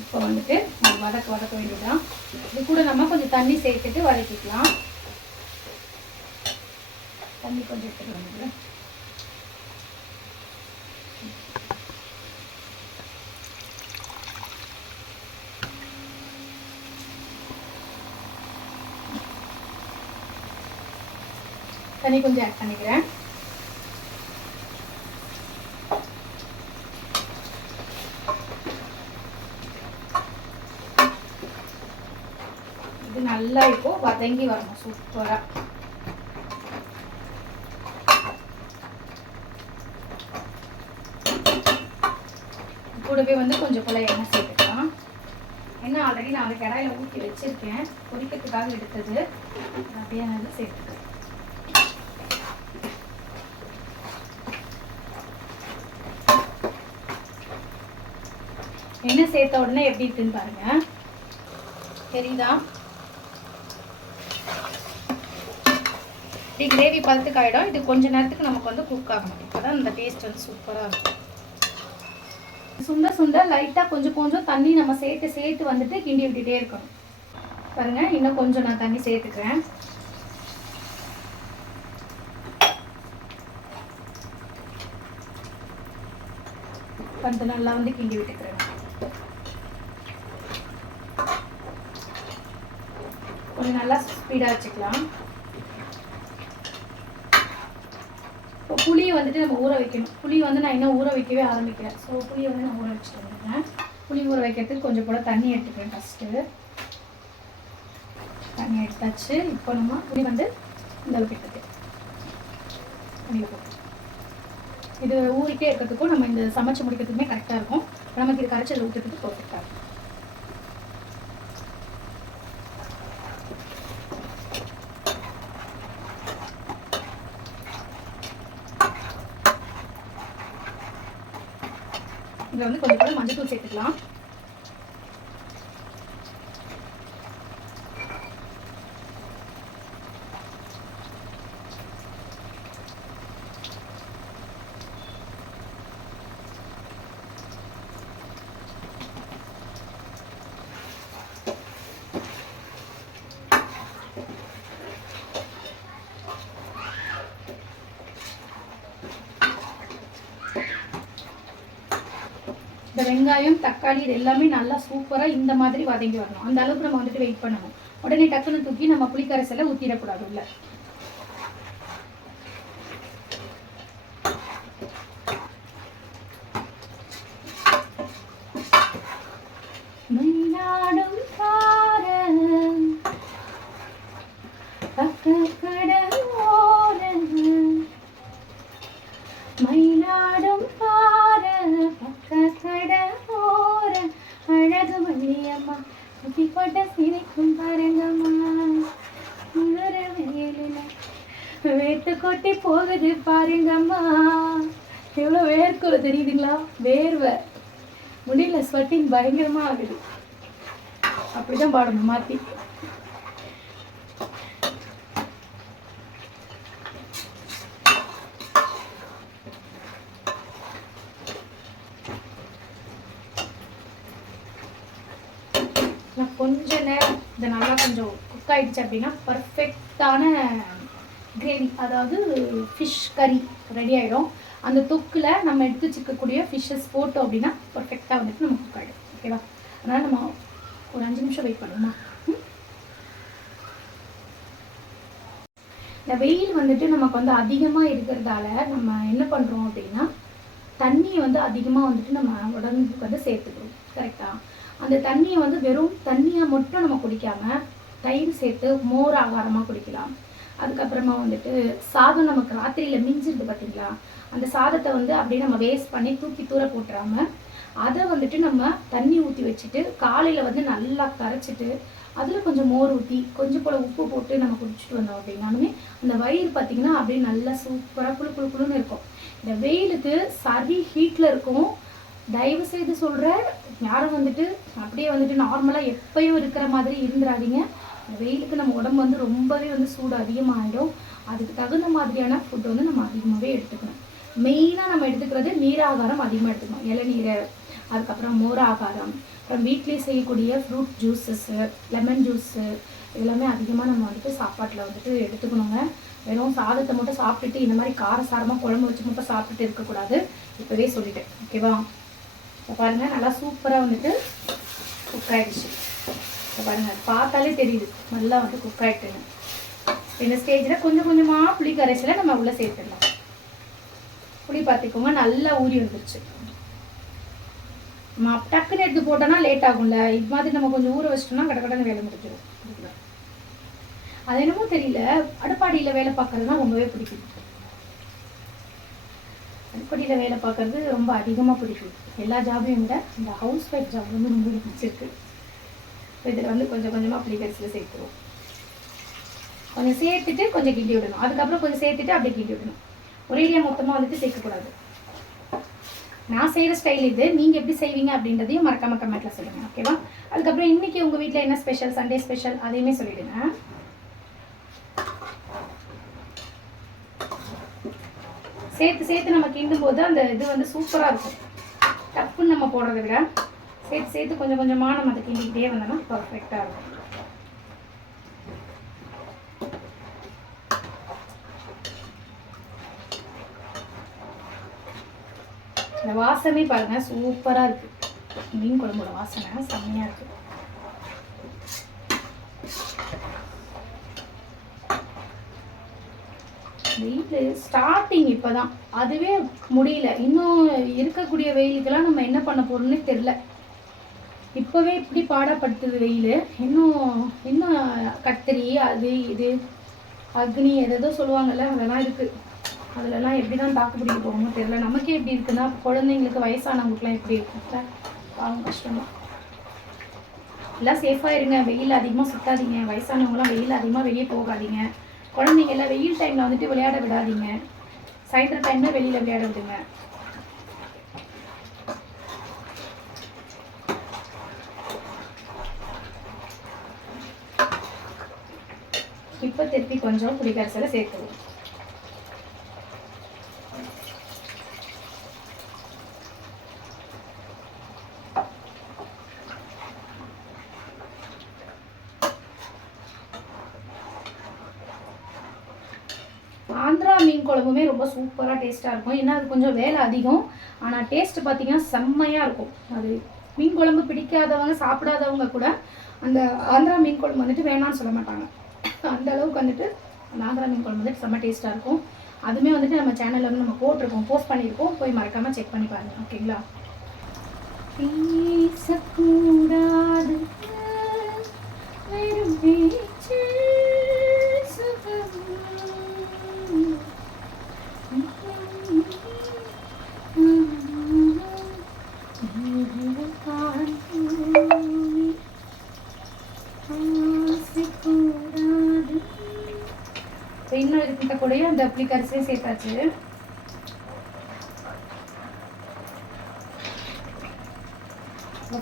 இப்போ வந்துட்டு வதக்க வேண்டியதுதான். இது கூட நம்ம கொஞ்சம் தண்ணி சேர்த்துட்டு வதக்கிக்கலாம். தண்ணி கொஞ்சம் எடுத்துக்கலாம். தண்ணி கொஞ்சம் ஆட் பண்ணிக்கிறேன். இது நல்லா இப்போ வதங்கி வரணும் சூப்பரா. கூடவே வந்து கொஞ்சம் போல எண்ணெய் சேர்த்துக்கலாம். எண்ணெய் ஆல்ரெடி நான் அந்த கடாயில் ஊற்றி வச்சிருக்கேன், பொரிக்கிறதுக்காக எடுத்தது. அப்படியே வந்து சேர்த்துக்கிறேன். எண்ணெய் சேர்த்த உடனே எப்படி இருக்குன்னு பாருங்க, தெரியுதா? இப்படி கிரேவி பதத்துக்கு ஆகிடும். இது கொஞ்ச நேரத்துக்கு நமக்கு வந்து குக் ஆகணும். இப்போதான் இந்த டேஸ்ட் வந்து சூப்பராக இருக்கும். சுண்ட சுண்ட லைட்டாக கொஞ்சம் கொஞ்சம் தண்ணி நம்ம சேர்த்து வந்துட்டு கிண்டி விட்டுட்டே இருக்கணும். பாருங்க, இன்னும் கொஞ்சம் நான் தண்ணி சேர்த்துக்கிறேன். கொஞ்சம் நல்லா வந்து கிண்டி விட்டுக்கிறேன். கொஞ்சம் நல்லா ஸ்பீடாக வச்சுக்கலாம். இப்போ புளியை வந்துட்டு நம்ம ஊற வைக்கணும். புளி வந்து நான் இன்னும் ஊற வைக்கவே ஆரம்பிக்கிறேன். ஸோ புளியை வந்து நான் ஊற வச்சுட்டு வந்துடுறேன். புளி ஊற வைக்கிறதுக்கு கொஞ்சம் போல தண்ணி எடுத்துக்கிறேன். ஃபஸ்ட்டு தண்ணி எடுத்தாச்சு. இப்போ நம்ம புளி வந்து இந்த அளவுக்கு தண்ணியில் போட்டு இது ஊறிட்டே இருக்கிறதுக்கும் நம்ம இந்த சமைச்சு முடிக்கிறதுக்குமே கரெக்டாக இருக்கும். நமக்கு இது கரைச்சல் ஊற்றுறதுக்கு பர்ஃபெக்டாக இருக்கும். இதில் வந்து கொஞ்சம் கூட மஞ்சள் சேர்த்துக்கலாம். இந்த வெங்காயம் தக்காளி இது எல்லாமே நல்லா சூப்பராக இந்த மாதிரி வதங்கி வரணும். அந்த அளவுக்கு நம்ம வந்துட்டு வெயிட் பண்ணணும். உடனே டக்குன்னு தூக்கி நம்ம புளிக்கரைசலை ஊற்றிடக்கூடாது உள்ள. மயிலாடும் காரம் பக்கக்கடல் ஓரம், மயிலாடும் பார பக்கக்கடல் ஓரம், அழகு வள்ளியம்மா குட்டி போட்ட சிரிக்கும் பாருங்கம்மா, வேட்டு கொட்டி போகுது பாருங்கம்மா. எவ்வளோ வேர்க்குள்ள தெரியுதுங்களா? வேர்வை முடியல, ஸ்வெட்டிங் பயங்கரமா ஆகுது. அப்படிதான் பாடணும் மாத்தி. கொஞ்ச நேரம் இதை நல்லா கொஞ்சம் குக் ஆகிடுச்சு அப்படின்னா பர்ஃபெக்டான கிரேவி, அதாவது ஃபிஷ் கறி ரெடி ஆகிடும். அந்த தொக்கில் நம்ம எடுத்து வச்சுக்கக்கூடிய ஃபிஷ்ஷஸ் போட்டோம் அப்படின்னா பர்ஃபெக்டாக வந்துட்டு நம்ம குக் ஆகிடும். ஓகேவா? அதனால் நம்ம ஒரு 5 நிமிஷம் வெயிட் பண்ணுவோமா? இந்த வெயில் வந்துட்டு நமக்கு வந்து அதிகமாக இருக்கிறதால நம்ம என்ன பண்ணுறோம் அப்படின்னா தண்ணியை வந்து அதிகமாக வந்துட்டு நம்ம உடம்புக்கு வந்து சேர்த்துக்கிறோம். கரெக்டாக? அந்த தண்ணியை வந்து வெறும் தண்ணியாக மட்டும் நம்ம குடிக்காமல் தயிர் சேர்த்து மோர் ஆகாரமாக குடிக்கலாம். அதுக்கப்புறமா வந்துட்டு சாதம் நமக்கு ராத்திரியில் மிஞ்சிருது பார்த்தீங்களா, அந்த சாதத்தை வந்து அப்படியே நம்ம வேஸ்ட் பண்ணி தூக்கி தூர போட்டுறாம அதை வந்துட்டு நம்ம தண்ணி ஊற்றி வச்சுட்டு காலையில் வந்து நல்லா கரைச்சிட்டு அதில் கொஞ்சம் மோர் ஊற்றி கொஞ்சம் போல் உப்பு போட்டு நம்ம குடிச்சிட்டு வந்தோம் அப்படின்னாலுமே அந்த வயிறு பார்த்திங்கன்னா அப்படியே நல்லா சூப்பராக குழு குழுன்னு இருக்கும். இந்த வெயிலுக்கு சரி ஹீட்டில் இருக்கும். தயவு செய்து சொல்கிறேன், யாரும் வந்துட்டு அப்படியே வந்துட்டு நார்மலாக எப்பயும் இருக்கிற மாதிரி இருந்துடாதீங்க. வெயிலுக்கு நம்ம உடம்பு வந்து ரொம்பவே வந்து சூடு அதிகமாகிடும். அதுக்கு தகுந்த மாதிரியான ஃபுட்டு வந்து நம்ம அதிகமாகவே எடுத்துக்கணும். மெயினாக நம்ம எடுத்துக்கிறது நீராகாரம் அதிகமாக எடுத்துக்கணும். இளநீரை, அதுக்கப்புறம் மோர் ஆகாரம், அப்புறம் வீட்லேயே செய்யக்கூடிய ஃப்ரூட் ஜூஸஸ்ஸு, லெமன் ஜூஸு எல்லாமே அதிகமாக நம்ம வந்துட்டு சாப்பாட்டில் வந்துட்டு எடுத்துக்கணுங்க. வெறும் சாதத்தை மட்டும் சாப்பிட்டுட்டு இந்த மாதிரி காரசாரமாக குழம்பு வச்சு மட்டும் சாப்பிட்டுட்டு இருக்கக்கூடாது. இப்போவே சொல்லிட்டேன். ஓகேவா? இப்போ பாருங்கள் நல்லா சூப்பராக வந்துட்டு குக் ஆகிடுச்சு. இப்போ பாருங்கள் பார்த்தாலே தெரியுது நல்லா வந்து குக் ஆகிட்டுன்னு. இந்த ஸ்டேஜில் கொஞ்சம் கொஞ்சமாக புளி கரைசலை நம்ம உள்ளே சேர்த்துடலாம். புளி பார்த்துக்கோங்க நல்லா ஊறி வந்துருச்சு. நம்ம டக்குன்னு எடுத்து போட்டோன்னா லேட் ஆகும்ல, இது மாதிரி நம்ம கொஞ்சம் ஊற வச்சிட்டோம்னா கடக்கடன்னு வேலை முடிஞ்சிடும். அது என்னமோ தெரியல, அடுப்பாடியில் வேலை பார்க்கறதுனா ரொம்பவே பிடிக்கும். அடுப்படியில் வேலை பார்க்கறது ரொம்ப அதிகமாக பிடிக்கும். எல்லா ஜாபையும் விட இந்த ஹவுஸ் ஒய்ஃப் ஜாப் வந்து ரொம்ப பிடிச்சிருக்கு. இதில் வந்து கொஞ்சம் கொஞ்சமாக புளி கரைசலை சேர்த்துருவோம். கொஞ்சம் சேர்த்துட்டு கொஞ்சம் கிண்டி விடணும். அதுக்கப்புறம் கொஞ்சம் சேர்த்துட்டு அப்படியே கிண்டி விடணும். ஒரேடியாக மொத்தமாக வந்துட்டு சேர்க்கக்கூடாது. நான் செய்கிற ஸ்டைல் இது. நீங்கள் எப்படி செய்வீங்க அப்படின்றதையும் மறக்காம கமெண்ட்டில் சொல்லுங்கள். ஓகேவா? அதுக்கப்புறம் இன்றைக்கி உங்கள் வீட்டில் என்ன ஸ்பெஷல், சண்டே ஸ்பெஷல் அதையுமே சொல்லிவிடுங்க. சேர்த்து சேர்த்து நம்ம கிண்டும் போது அந்த இது வந்து சூப்பராக இருக்கும். டப்புன்னு நம்ம போடுறத விட சேர்த்து சேர்த்து கொஞ்சம் கொஞ்சமாக நம்ம அதை கிண்டிக்கிட்டே வந்தோம்னா பர்ஃபெக்டாக இருக்கும். இந்த வாசமே பாருங்கள் சூப்பராக இருக்குது. மீன் குழம்போட வாசனை செம்மையாக இருக்குது. வெயில் ஸ்டார்டிங் இப்போ தான், அதுவே முடியல. இன்னும் இருக்கக்கூடிய வெயிலுக்கெல்லாம் நம்ம என்ன பண்ண போகிறோம்னே தெரில. இப்போவே இப்படி பாடப்படுத்துது வெயில். இன்னும் கத்திரி அது இது அக்னி எதோ சொல்லுவாங்கள்ல, அதெல்லாம் இருக்குது. அதிலெல்லாம் எப்படி தான் தாக்கு பிடிக்க போகணுமோ தெரியல. நமக்கே எப்படி இருக்குன்னா குழந்தைங்களுக்கு வயசானவங்களுக்குலாம் எப்படி இருக்குங்களா, பாவம் கஷ்டமாக. எல்லாம் சேஃபாக இருங்க, வெயில் அதிகமாக சுத்தாதீங்க. வயசானவங்களாம் வெயில் அதிகமாக வெளியே போகாதீங்க. குழந்தைங்கெல்லாம் வெயில் டைமில் வந்துட்டு விளையாட விடாதீங்க. சாயந்தர டைமில் வெளியில் விளையாட விடுங்க. இப்போ திருப்பி கொஞ்சம் புளி கரைசலை சேர்த்துவோம். ஆந்திரா மீன் குழம்புமே ரொம்ப சூப்பராக டேஸ்ட்டாக இருக்கும். ஏன்னா அது கொஞ்சம் வேலை அதிகம், ஆனால் டேஸ்ட்டு பார்த்திங்கன்னா செம்மையாக இருக்கும். அது மீன் குழம்பு பிடிக்காதவங்க சாப்பிடாதவங்க கூட அந்த ஆந்திரா மீன் குழம்பு வந்துட்டு வேணாம்னு சொல்ல மாட்டாங்க. அந்த அளவுக்கு வந்துட்டு அந்த ஆந்திரா மீன் குழம்பு வந்துட்டு செம்ம டேஸ்ட்டாக இருக்கும். அதுவுமே வந்துட்டு நம்ம சேனலில் வந்து நம்ம போஸ்ட் பண்ணியிருக்கோம், போய் மறக்காமல் செக் பண்ணி பாருங்கள். ஓகேங்களா? பேசக்கூடாது வெறும் பேச்சு சுகம். இன்னும் இருக்கிட்ட கூடயே அந்த புளிக்கரிசியும் சேர்த்தாச்சு.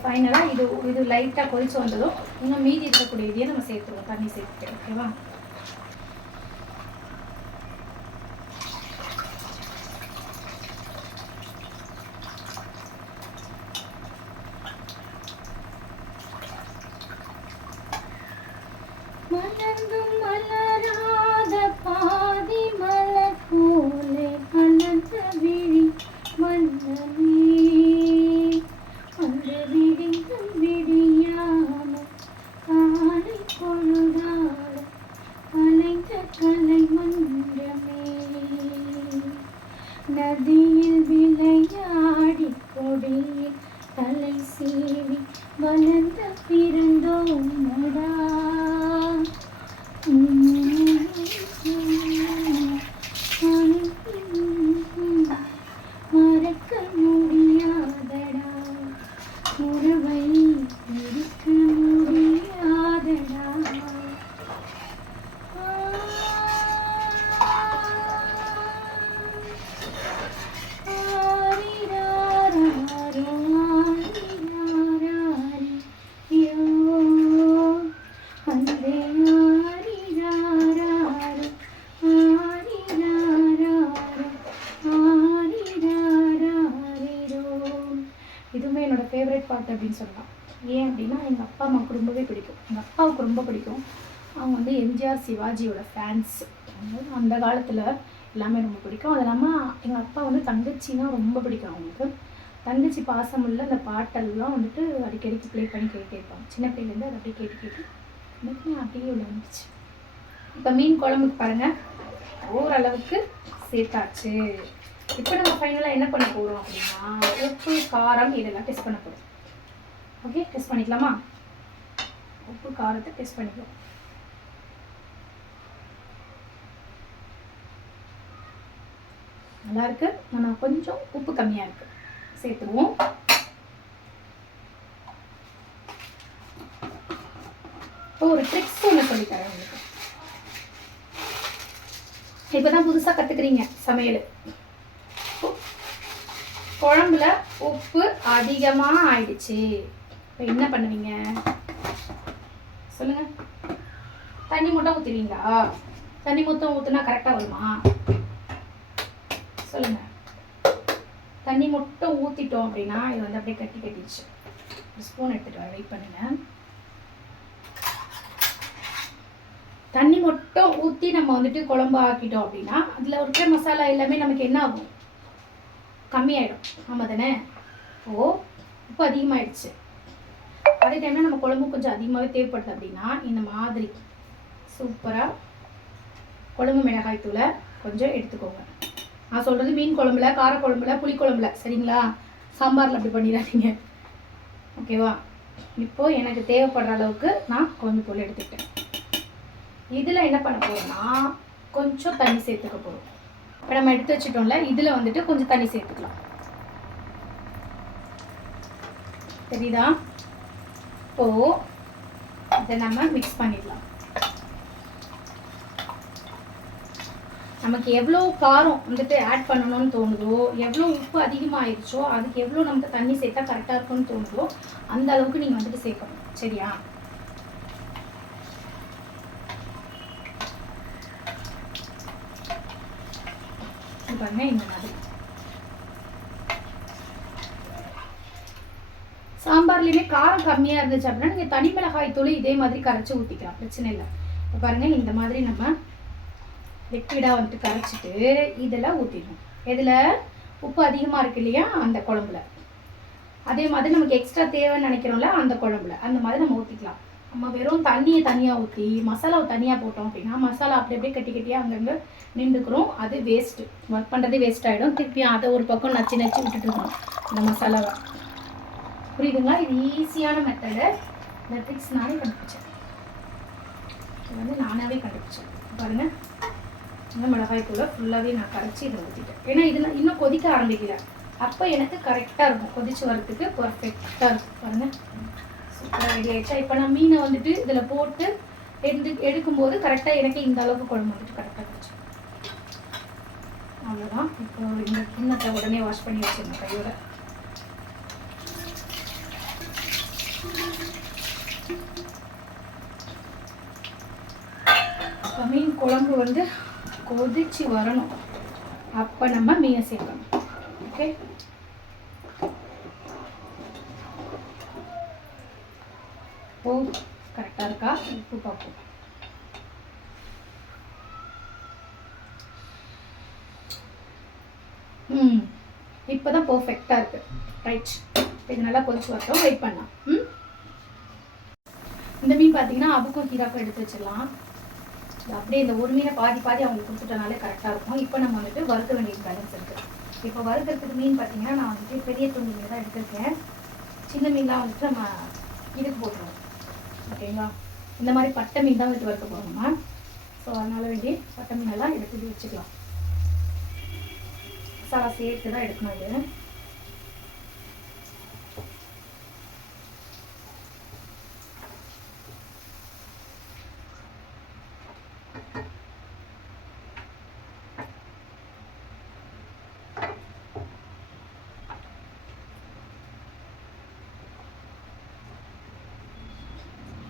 ஃபைனலாக இது லைட்டாக கொதிச்சு வந்ததும் இன்னும் மீதி இருக்கக்கூடிய இதையே நம்ம சேர்த்துருவோம், தண்ணி சேர்த்துட்டு. ஓகேவா? மலர்ந்தும் மலராத பாதி மலர் போலே அனந்த விழி மன்னனே, அந்த விடிந்தும் விடியாமல் காலை பொழுதாட அலைந்த கலை மன்றமே, நதியில் விளையாடி கொடியில் தலை சீவி வளர்ந்த பிறந்தோம் நடா. மறக்க முடியாதடா உறவை இருக்க முடியாதடா. இதுவுமே என்னோட ஃபேவரட் பார்ட் அப்படின்னு சொல்லலாம். ஏன் அப்படின்னா எங்கள் அப்பா அம்மாவுக்கு ரொம்பவே பிடிக்கும், எங்கள் அப்பாவுக்கு ரொம்ப பிடிக்கும். அவங்க வந்து எம்ஜிஆர் சிவாஜியோட ஃபேன்ஸ். அந்த காலத்தில் எல்லாமே ரொம்ப பிடிக்கும். அது இல்லாமல் எங்கள் அப்பா வந்து தங்கச்சின்னா ரொம்ப பிடிக்கும் அவங்களுக்கு. தங்கச்சி பாசமுள்ள அந்த பாட்டெல்லாம் வந்துட்டு அடிக்கடிக்கு ப்ளே பண்ணி கேட்டே இருப்பாங்க. சின்ன பிள்ளைலேருந்து அதை அப்படியே கேட்டு கேட்டு எனக்கு அப்படியே உள்ள வந்துச்சு. இப்போ மீன் குழம்புக்கு பாருங்கள் ஓரளவுக்கு சேர்த்தாச்சு. இப்போ நம்ம ஃபைனலாக என்ன பண்ண போகிறோம் அப்படின்னா உப்பு காரம் இதெல்லாம் டெஸ்ட் பண்ண போகிறோம். ஓகே, டெஸ்ட் பண்ணிக்கலாமா? உப்பு காரத்தை டெஸ்ட் பண்ணிக்கலாம். நல்லா இருக்கு. ஆனால் கொஞ்சம் உப்பு கம்மியாக இருக்கு, சேர்த்துருவோம். இப்போ ஒரு ட்ரிக்ஸ் ஒன்று சொல்லித்தரேன் உங்களுக்கு. இப்போதான் புதுசாக கற்றுக்குறீங்க சமையல். குழம்புல உப்பு அதிகமாக ஆயிடுச்சு, இப்போ என்ன பண்ணுவீங்க சொல்லுங்க? தண்ணி மட்டும் ஊற்றுவீங்களா? தண்ணி மொத்தம் ஊற்றுனா கரெக்டாக வருமா சொல்லுங்க? தண்ணி மட்டும் ஊற்றிட்டோம் அப்படின்னா இது வந்து அப்படியே கட்டி கட்டிடுச்சு. ஒரு ஸ்பூன் எடுத்துகிட்டு வர, வெயிட் பண்ணுங்க. தண்ணி மட்டும் ஊற்றி நம்ம வந்துட்டு குழம்பு ஆக்கிட்டோம் அப்படின்னா அதில் இருக்கிற மசாலா எல்லாமே நமக்கு என்ன ஆகும்? கம்மியாயிடும். ஆமாம் தானே? உப்பு அதிகமாகிடுச்சு. அதே டைமில் நம்ம குழம்பு கொஞ்சம் அதிகமாகவே தேவைப்படுது அப்படின்னா இந்த மாதிரி சூப்பராக குழம்பு மிளகாய் தூளை கொஞ்சம் எடுத்துக்கோங்க. நான் சொல்கிறது மீன் குழம்புல, காரக்குழம்புல, புளிக்குழம்புல, சரிங்களா? சாம்பாரில் அப்படி பண்ணிடாதீங்க. ஓகேவா? இப்போது எனக்கு தேவைப்படுற அளவுக்கு நான் குழம்பு தூள் எடுத்துக்கிட்டேன். இதில் என்ன பண்ண போகிறோம்னா கொஞ்சம் தண்ணி சேர்த்துக்க போகிறோம். இப்போ நம்ம எடுத்து வச்சுட்டோம்ல, இதில் வந்துட்டு கொஞ்சம் தண்ணி சேர்த்துக்கலாம். தெரியுதா? இப்போது இதை நம்ம மிக்ஸ் பண்ணிடலாம். நமக்கு எவ்வளோ காரம் வந்துட்டு ஆட் பண்ணணும்னு தோணுதோ, எவ்வளோ உப்பு அதிகமாகிடுச்சோ அதுக்கு எவ்வளோ நமக்கு தண்ணி சேர்த்தா கரெக்டாக இருக்கும்னு தோணுதோ அந்த அளவுக்கு நீங்கள் வந்துட்டு சேர்க்கணும். சரியா? பாருங்க இந்த மாதிரி. சாம்பார்லயுமே காரம் கம்மியா இருந்துச்சு அப்படின்னா நீங்க தனி மிளகாய் தூள் இதே மாதிரி கரைச்சி ஊத்திக்கலாம், பிரச்சனை இல்லை. இப்போ பாருங்க இந்த மாதிரி நம்ம லிக்விடா வந்துட்டு கரைச்சிட்டு இதில் ஊற்றிடணும். இதில் உப்பு அதிகமாக இருக்கு இல்லையா அந்த குழம்புல. அதே மாதிரி நமக்கு எக்ஸ்ட்ரா தேவைன்னு நினைக்கிறோம்ல அந்த குழம்புல அந்த மாதிரி நம்ம ஊற்றிக்கலாம். நம்ம வெறும் தண்ணியை தனியாக ஊற்றி மசாலாவை தனியாக போட்டோம் அப்படின்னா மசாலா அப்படி அப்படியே கட்டி கட்டியாக அங்கங்கே நின்றுக்கிறோம். அது வேஸ்ட்டு, ஒர்க் பண்ணுறதே வேஸ்ட் ஆகிடும். திருப்பி அதை ஒரு பக்கம் நச்சு நச்சு விட்டுட்டு இருக்கணும் இந்த மசாலாவை. புரியுதுங்களா? இது ஈஸியான மெத்தடு. இந்த ட்ரிக்ஸ் நானே கண்டுபிடிச்சேன். இது வந்து நானாகவே கண்டுபிடிச்சேன். பாருங்கள், இந்த மிளகாய் தூளை ஃபுல்லாகவே நான் கரைச்சி இதை ஊற்றிட்டேன். ஏன்னா இதில் இன்னும் கொதிக்க ஆரம்பிக்கல. அப்போ எனக்கு கரெக்டாக இருக்கும், கொதிச்சு வரத்துக்கு பர்ஃபெக்டாக இருக்கும். பாருங்கள், சூப்பராக ரெடி ஆகிடுச்சா? இப்போ நான் மீனை வந்துட்டு இதில் போட்டு எடுக்கும்போது கரெக்டாக எனக்கு இந்த அளவுக்கு குழம்பு வந்துட்டு கரெக்டாக இருந்துச்சு. அவ்வளோதான். இப்போ இந்த கிண்ணத்தை உடனே வாஷ் பண்ணி வச்சிருந்தேன் கையோட. மீன் குழம்பு வந்து கொதிச்சு வரணும், அப்போ நம்ம மீனை சேர்க்கணும். ஓகே, ஓ கரெக்டாக இருக்கா? உப்பு பார்ப்போம். இப்போ தான் பர்ஃபெக்டாக இருக்குது. ரைட், இது நல்லா கொதிச்சு வரட்டும், வெயிட் பண்ணலாம். இந்த மீன் பார்த்தீங்கன்னா அதுக்கும் ஹீராக்கும் எடுத்து வச்சிடலாம். அப்படியே இந்த ஒரு மீனை பாதி பாதி அவங்களுக்கு கொடுத்துட்டனாலே கரெக்டாக இருக்கும். இப்போ நம்ம வந்துட்டு வறுக்க வேண்டிய பேலன்ஸ் இருக்குது. இப்போ வறுக்கிறதுக்கு மீன் பார்த்தீங்கன்னா நான் வந்துட்டு பெரிய தூள் மீன் தான் எடுத்துருக்கேன். சின்ன மீன்லாம் வந்துட்டு நம்ம இதுக்கு போட்டுருவோம். ஓகேங்களா? இந்த மாதிரி பட்டை மீன் தான் வந்துட்டு வறுக்க போகிறோம்மா. ஸோ அதனால் வேண்டி பட்டை மீனெல்லாம் எடுத்து வச்சுக்கலாம். மசாலா சேர்த்து தான் எடுக்கணும் இது.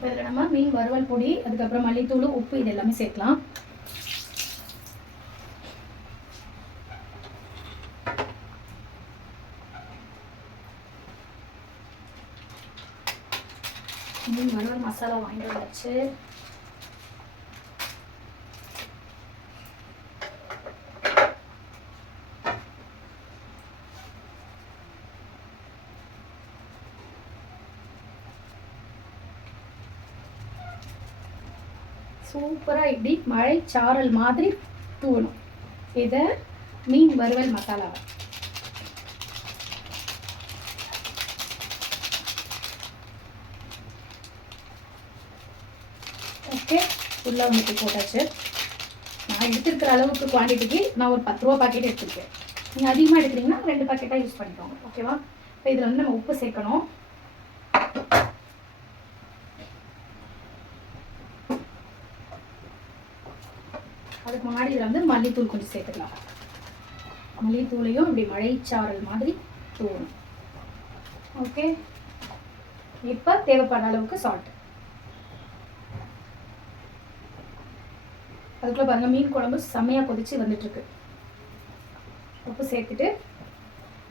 இதில் நம்ம மீன் வறுவல் பொடி, அதுக்கப்புறம் மல்லித்தூள், உப்பு இது எல்லாமே சேர்க்கலாம். மீன் வறுவல் மசாலா வாங்கிட்டு வந்தாச்சு. சூப்பராக இப்படி மழை சாரல் மாதிரி தூவணும் இதை மீன் வறுவல் மசாலாவை. ஓகே, ஃபுல்லாக வந்துட்டு போட்டாச்சு. நான் எடுத்துருக்கிற அளவுக்கு குவான்டிட்டிக்கு நான் ஒரு 10 ரூபா பாக்கெட் எடுத்துருக்கேன். நீங்கள் அதிகமாக எடுக்கிறீங்கன்னா 2 பாக்கெட்டாக யூஸ் பண்ணிக்கோங்க. ஓகேவா? இப்போ இதில் வந்து நம்ம உப்பு சேர்க்கணும். அதுக்கு முன்னாடி இதில் வந்து மல்லித்தூள் கொஞ்சம் சேர்த்துக்கலாம். மல்லித்தூளையும் இப்படி மழைச்சாரல் மாதிரி தூவணும். ஓகே, இப்போ தேவைப்படுற அளவுக்கு சால்ட். அதுக்குள்ளே பாருங்கள், மீன் குழம்பு செம்மையாக கொதிச்சு வந்துட்டுருக்கு. உப்பு சேர்த்துட்டு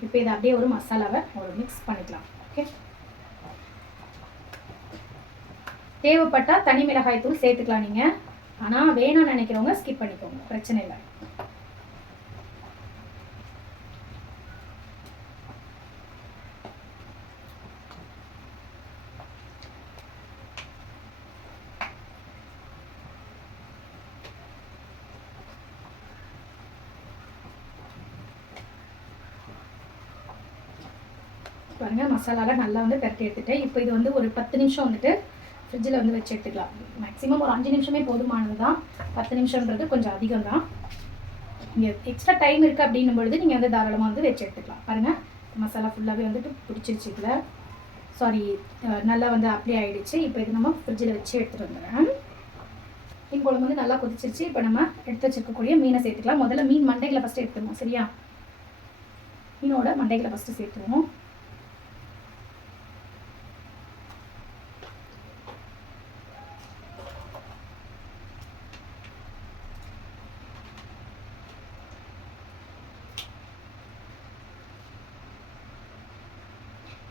இப்போ இதை அப்படியே ஒரு மசாலாவை ஒரு மிக்ஸ் பண்ணிக்கலாம். ஓகே, தேவைப்பட்டால் தனி மிளகாய் தூள் சேர்த்துக்கலாம் நீங்கள். ஆனால் வேணும்னு நினைக்கிறவங்க ஸ்கிப் பண்ணிக்கோங்க, பிரச்சனை இல்லை. பாருங்கள், மசாலாலாம் நல்லா வந்து பெரட்டி எடுத்துட்டேன். இப்போ இது வந்து ஒரு 10 நிமிஷம் வந்துட்டு ஃப்ரிட்ஜில் வந்து வச்சு எடுத்துக்கலாம். மேக்ஸிமம் ஒரு 5 நிமிஷமே போதுமானது தான். 10 நிமிஷம்ன்றது கொஞ்சம் அதிகம் தான். நீங்கள் எக்ஸ்ட்ரா டைம் இருக்குது அப்படின்னும் பொழுது நீங்கள் வந்து தாராளமாக வந்து வச்சு எடுத்துக்கலாம். பாருங்கள், மசாலா ஃபுல்லாகவே வந்துட்டு பிடிச்சிருச்சு. இதில் சாரி, நல்லா வந்து அப்ளை ஆகிடுச்சு. இப்போ இது நம்ம ஃப்ரிட்ஜில் வச்சு எடுத்துகிட்டு வந்துடுறேன். மீன் குழம்பு வந்து நல்லா கொதிச்சிருச்சு. இப்போ நம்ம எடுத்து வச்சுருக்கக்கூடிய மீனை சேர்த்துக்கலாம். முதல்ல மீன் மண்டைகளை ஃபஸ்ட்டு எடுத்துருவோம். சரியா? மீனோட மண்டைகளை ஃபஸ்ட்டு சேர்த்துருவோம்.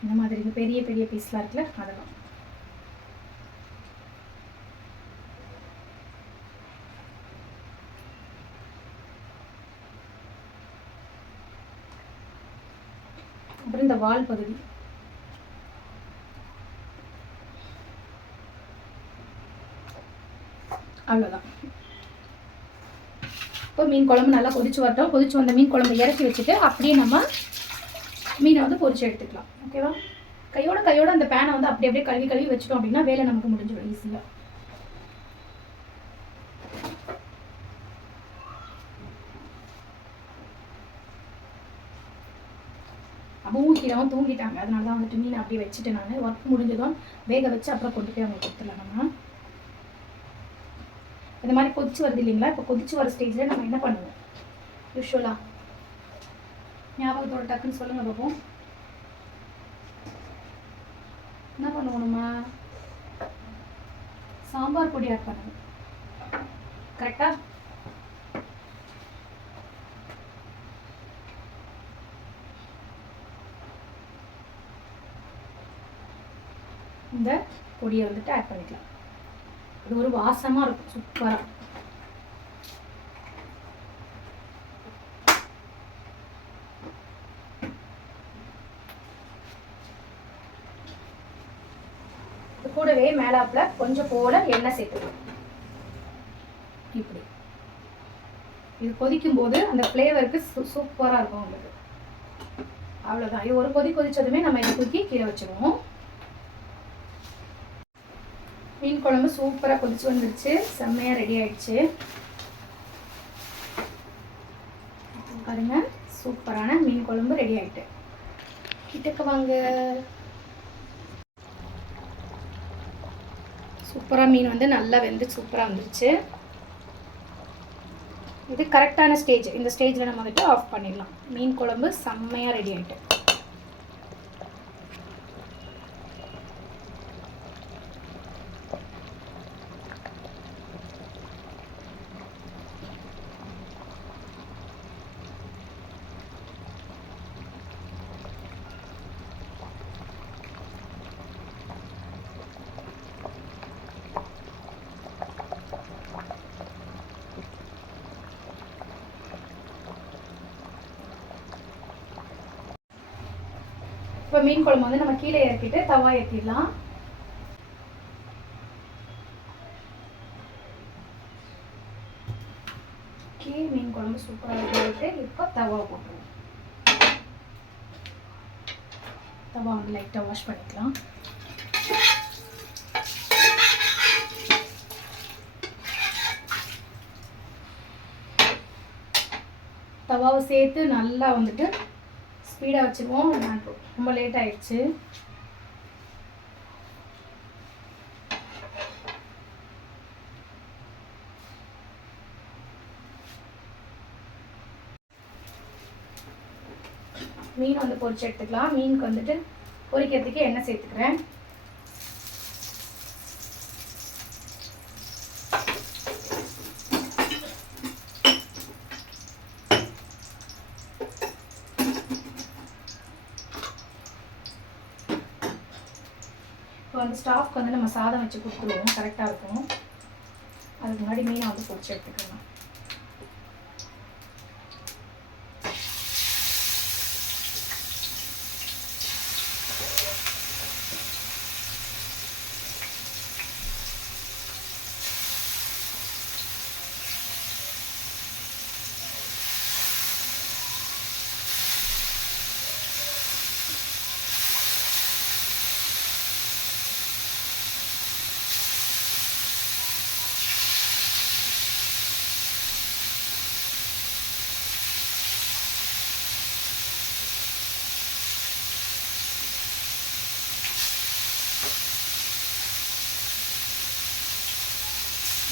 இந்த மாதிரி இந்த பெரிய பெரிய பீஸ்லாம் இருக்குல்ல, அதெல்லாம். அப்புறம் இந்த வால் பகுதி அவ்வளோதான். இப்போ மீன் குழம்பு நல்லா கொதிச்சு வரட்டும். கொதிச்சு வந்த மீன் குழம்பு இறக்கி வச்சுட்டு அப்படியே நம்ம மீனை வந்து பொரிச்சு எடுத்துக்கலாம். ஓகேவா? கையோட அந்த பேனை வந்து அப்படியே கழுவி வச்சுட்டோம் அப்படின்னா வேலை நமக்கு முடிஞ்சிடும் ஈஸியாக. அம்மாவும் கீழவும் தூங்கிட்டாங்க, அதனால தான் வந்துட்டு மீன் அப்படியே வச்சுட்டு நான் ஒர்க் முடிஞ்சதும் வேக வச்சு அப்புறம் கொண்டு போய் அவங்க கொடுத்துடலாம். நம்ம இந்த மாதிரி கொதிச்சு வருது இல்லைங்களா? இப்போ கொதிச்சு வர ஸ்டேஜில் நம்ம என்ன பண்ணுவோம் யூஸ்வலாக? ஞாபகத்தோட டக்குன்னு சொல்லுங்க பார்ப்போம். என்ன பண்ணுவோம்? நம்ம சாம்பார் பொடி ஆட் பண்ணுவோம். கரெக்டா? இந்த பொடியை வந்துட்டு ஆட் பண்ணிக்கலாம். அது ஒரு வாசமாக இருக்கும், சூப்பராக. இது கூடவே மேலாப்பில் கொஞ்சம் போல எண்ணெய் சேர்த்துக்கலாம். இப்படி இது கொதிக்கும் போது அந்த ஃப்ளேவருக்கு சூப்பராக இருக்கும் உங்களுக்கு. அவ்வளோதான். இது ஒரு கொதிச்சதுமே நம்ம இதை தூக்கி கீழே வச்சுருவோம். மீன் குழம்பு சூப்பராக கொதிச்சு வந்துடுச்சு, செம்மையாக ரெடி ஆயிடுச்சு. பாருங்க, சூப்பரான மீன் குழம்பு ரெடி ஆயிட்டு. கிட்டக்க வாங்க. சூப்பராக மீன் வந்து நல்லா வெந்து சூப்பராக வந்துருச்சு. இது கரெக்டான ஸ்டேஜ். இந்த ஸ்டேஜில் நம்ம வந்துட்டு ஆஃப் பண்ணிடலாம். மீன் குழம்பு செம்மையாக ரெடி ஆயிட்டு. இப்போ மீன் குழம்பு வந்து நம்ம கீழே இறக்கிட்டு தவா ஏற்றிடலாம். மீன் குழம்பு சூப்பராக போட்டு இப்போ தவா போட்டுருவோம். தவா வந்து லைட்டாக வாஷ் பண்ணிக்கலாம். தவாவை சேர்த்து நல்லா வந்துட்டு ஸ்பீடாக வச்சுருவோம். ரொம்ப லேட் ஆயிடுச்சு. மீன் வந்து பொரிச்சு எடுத்துக்கலாம். மீனுக்கு வந்துட்டு பொரிக்கிறதுக்கு எண்ணெய் சேர்த்துக்கிறேன். இப்போ வந்து ஸ்டாஃப்க்கு வந்து நம்ம சாதம் வச்சு கொடுத்துருவோம், கரெக்டாக இருக்கும். அதுக்கு முன்னாடி மீனை வந்து பொரிச்சு எடுத்துக்கலாம்.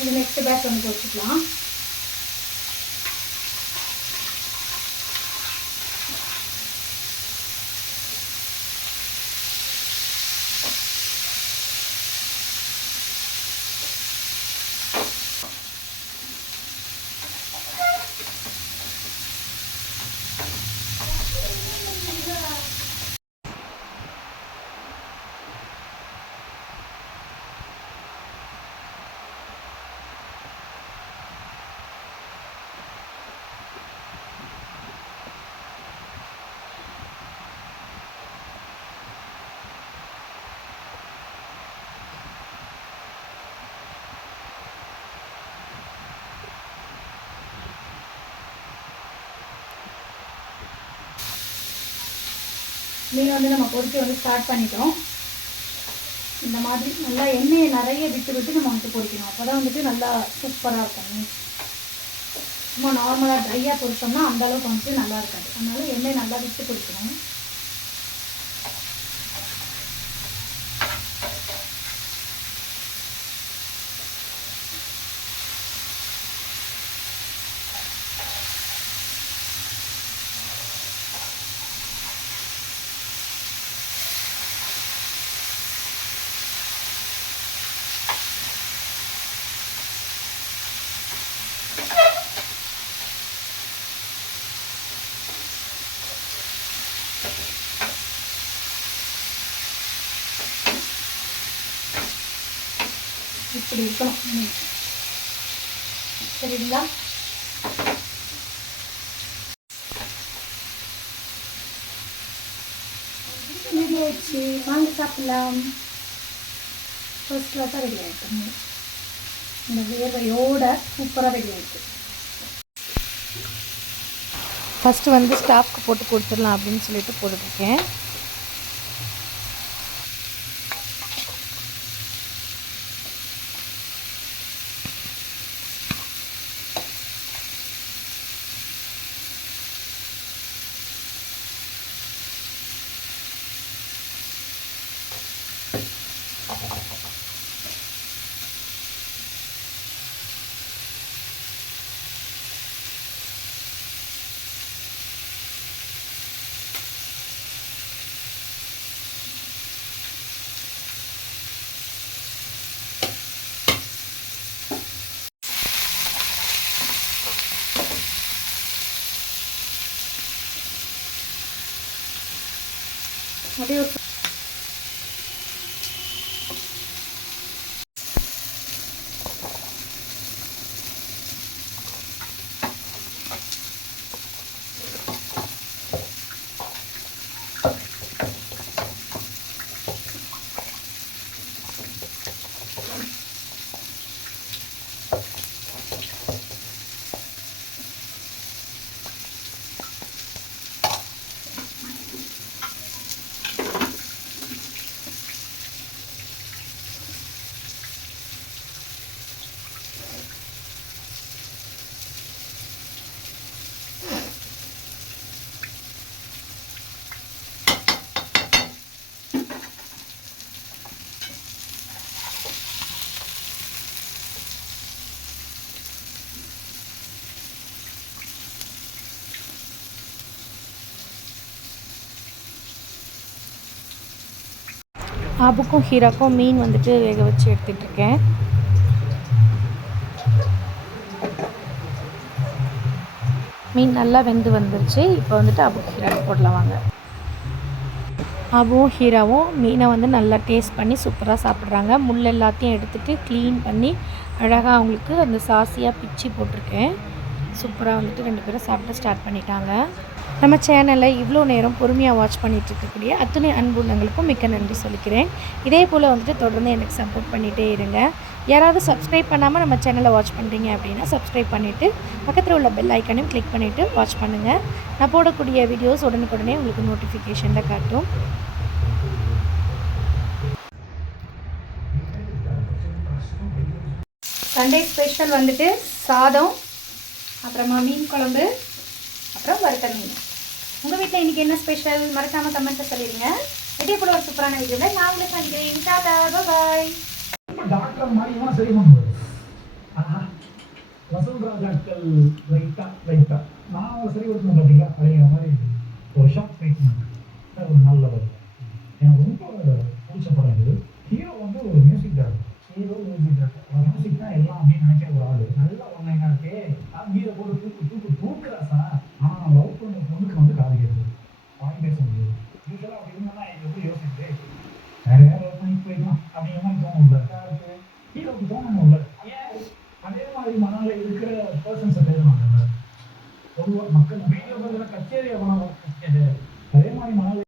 இது நெக்ஸ்ட் பேட்ச் வந்து பொரிச்சுக்கலாம். மீன் வந்து நம்ம பொரிக்க வந்து ஸ்டார்ட் பண்ணிட்டோம். இந்த மாதிரி நல்லா எண்ணெயை நிறைய விட்டு விட்டு நம்ம வந்துட்டு பொரிக்கணும். அப்போ தான் வந்துட்டு நல்லா சூப்பராக இருக்கும் மீன். சும்மா நார்மலாக ட்ரையாக பொரிச்சோம்னா அந்தளவுக்கு வந்துட்டு நல்லா இருக்காது. அதனால எண்ணெய் நல்லா விட்டு பொரிக்கணும். இப்படி இருக்கணும். சரிங்களா? ரெடி ஆயிடுச்சு, வாங்கி சாப்பிடலாம். ஃபர்ஸ்ட் கிளாஸாக ரெடி ஆகிட்டு இந்த வேர்வையோட சூப்பராக ரெடி ஆகிட்டு. ஃபஸ்ட்டு வந்து ஸ்டாஃப்க்கு போட்டு கொடுத்துடலாம் அப்படின்னு சொல்லிட்டு போட்டுருக்கேன். அப்படியே ஆபுக்கும் ஹீராக்கும் மீன் வந்துட்டு வேக வச்சு எடுத்துகிட்ருக்கேன். மீன் நல்லா வெந்து வந்துருச்சு. இப்போ வந்துட்டு ஆபுக்கு ஹீராவுக்கு போடலாம் வாங்க. ஆபுவும் ஹீராவும் மீனை வந்து நல்லா டேஸ்ட் பண்ணி சூப்பராக சாப்பிட்றாங்க. முள் எல்லாத்தையும் எடுத்துகிட்டு க்ளீன் பண்ணி அழகாக அவங்களுக்கு அந்த சாசியாக பிச்சு போட்டிருக்கேன். சூப்பராக வந்துட்டு 2 பேரும் சாப்பிட ஸ்டார்ட் பண்ணிட்டாங்க. நம்ம சேனலை இவ்வளோ நேரம் பொறுமையாக வாட்ச் பண்ணிகிட்ருக்கக்கூடிய அத்தனை அன்புள்ளங்களுக்கும் மிக்க நன்றி சொல்லிக்கிறேன். இதே போல் வந்துட்டு தொடர்ந்து எனக்கு சப்போர்ட் பண்ணிகிட்டே இருங்க. யாராவது சப்ஸ்கிரைப் பண்ணாமல் நம்ம சேனலை வாட்ச் பண்ணுறீங்க அப்படின்னா சப்ஸ்கிரைப் பண்ணிவிட்டு பக்கத்தில் உள்ள பெல் ஐக்கனையும் கிளிக் பண்ணிவிட்டு வாட்ச் பண்ணுங்கள். நான் போடக்கூடிய வீடியோஸ் உடனுக்குடனே உங்களுக்கு நோட்டிஃபிகேஷனில் காட்டும். சண்டே ஸ்பெஷல் வந்துட்டு சாதம், அப்புறமா மீன் குழம்பு, அப்புறம் வறுத்த மீன். உங்கள் வீட்டில் இன்றைக்கி என்ன ஸ்பெஷல் மறக்காமல் கமெண்ட்டில் சொல்லிடுங்க. இதே போல் ஒரு சூப்பரான வீடியோவில் நான் உங்களுக்கு சந்திக்கிறேன். டாடா, பாய். டாக்டர் மாதிரிலாம் சரி பண்ணுவார். ஆனால் வசந்தராஜாக்கள் லைட்டாக நான் சரி கொடுக்கணும் பார்த்தீங்களா, அப்படிங்கிற மாதிரி ஒரு ஷார்ட் ட்ரீட்மெண்ட் ஒரு நல்லவர். எனக்கு ரொம்ப பிடிச்ச படம் இது. ஹீரோ வந்து ஒரு மியூசிக் டைரக்டர். மியூசிக் தான் எல்லாம் அப்படின்னு நினைக்கிற ஒரு ஆள். நல்லா ஒன்றைங்க இருக்கே ஹீரோ போட்டு தூக்குறா சார். ஆனால் லவ் பண்ண பொண்ணுக்கு வந்து காது கேட்குது, வாங்கி பேச முடியாது. யூஸ்வலாக அப்படி இருந்தால் எப்படி யோசிச்சு வேற லவ் பண்ணி போய்க்கலாம் அப்படிங்கிற மாதிரி தோணும்ல, ஹீரோக்கு தோணணும்ல. ஏன் அதே மாதிரி மனநிலை இருக்கிற பர்சன்ஸை தேடுவாங்கல்ல பொதுவாக மக்கள். வீட்டில் பார்த்தீங்கன்னா கச்சேரியை பண்ண அதே மாதிரி மனநிலை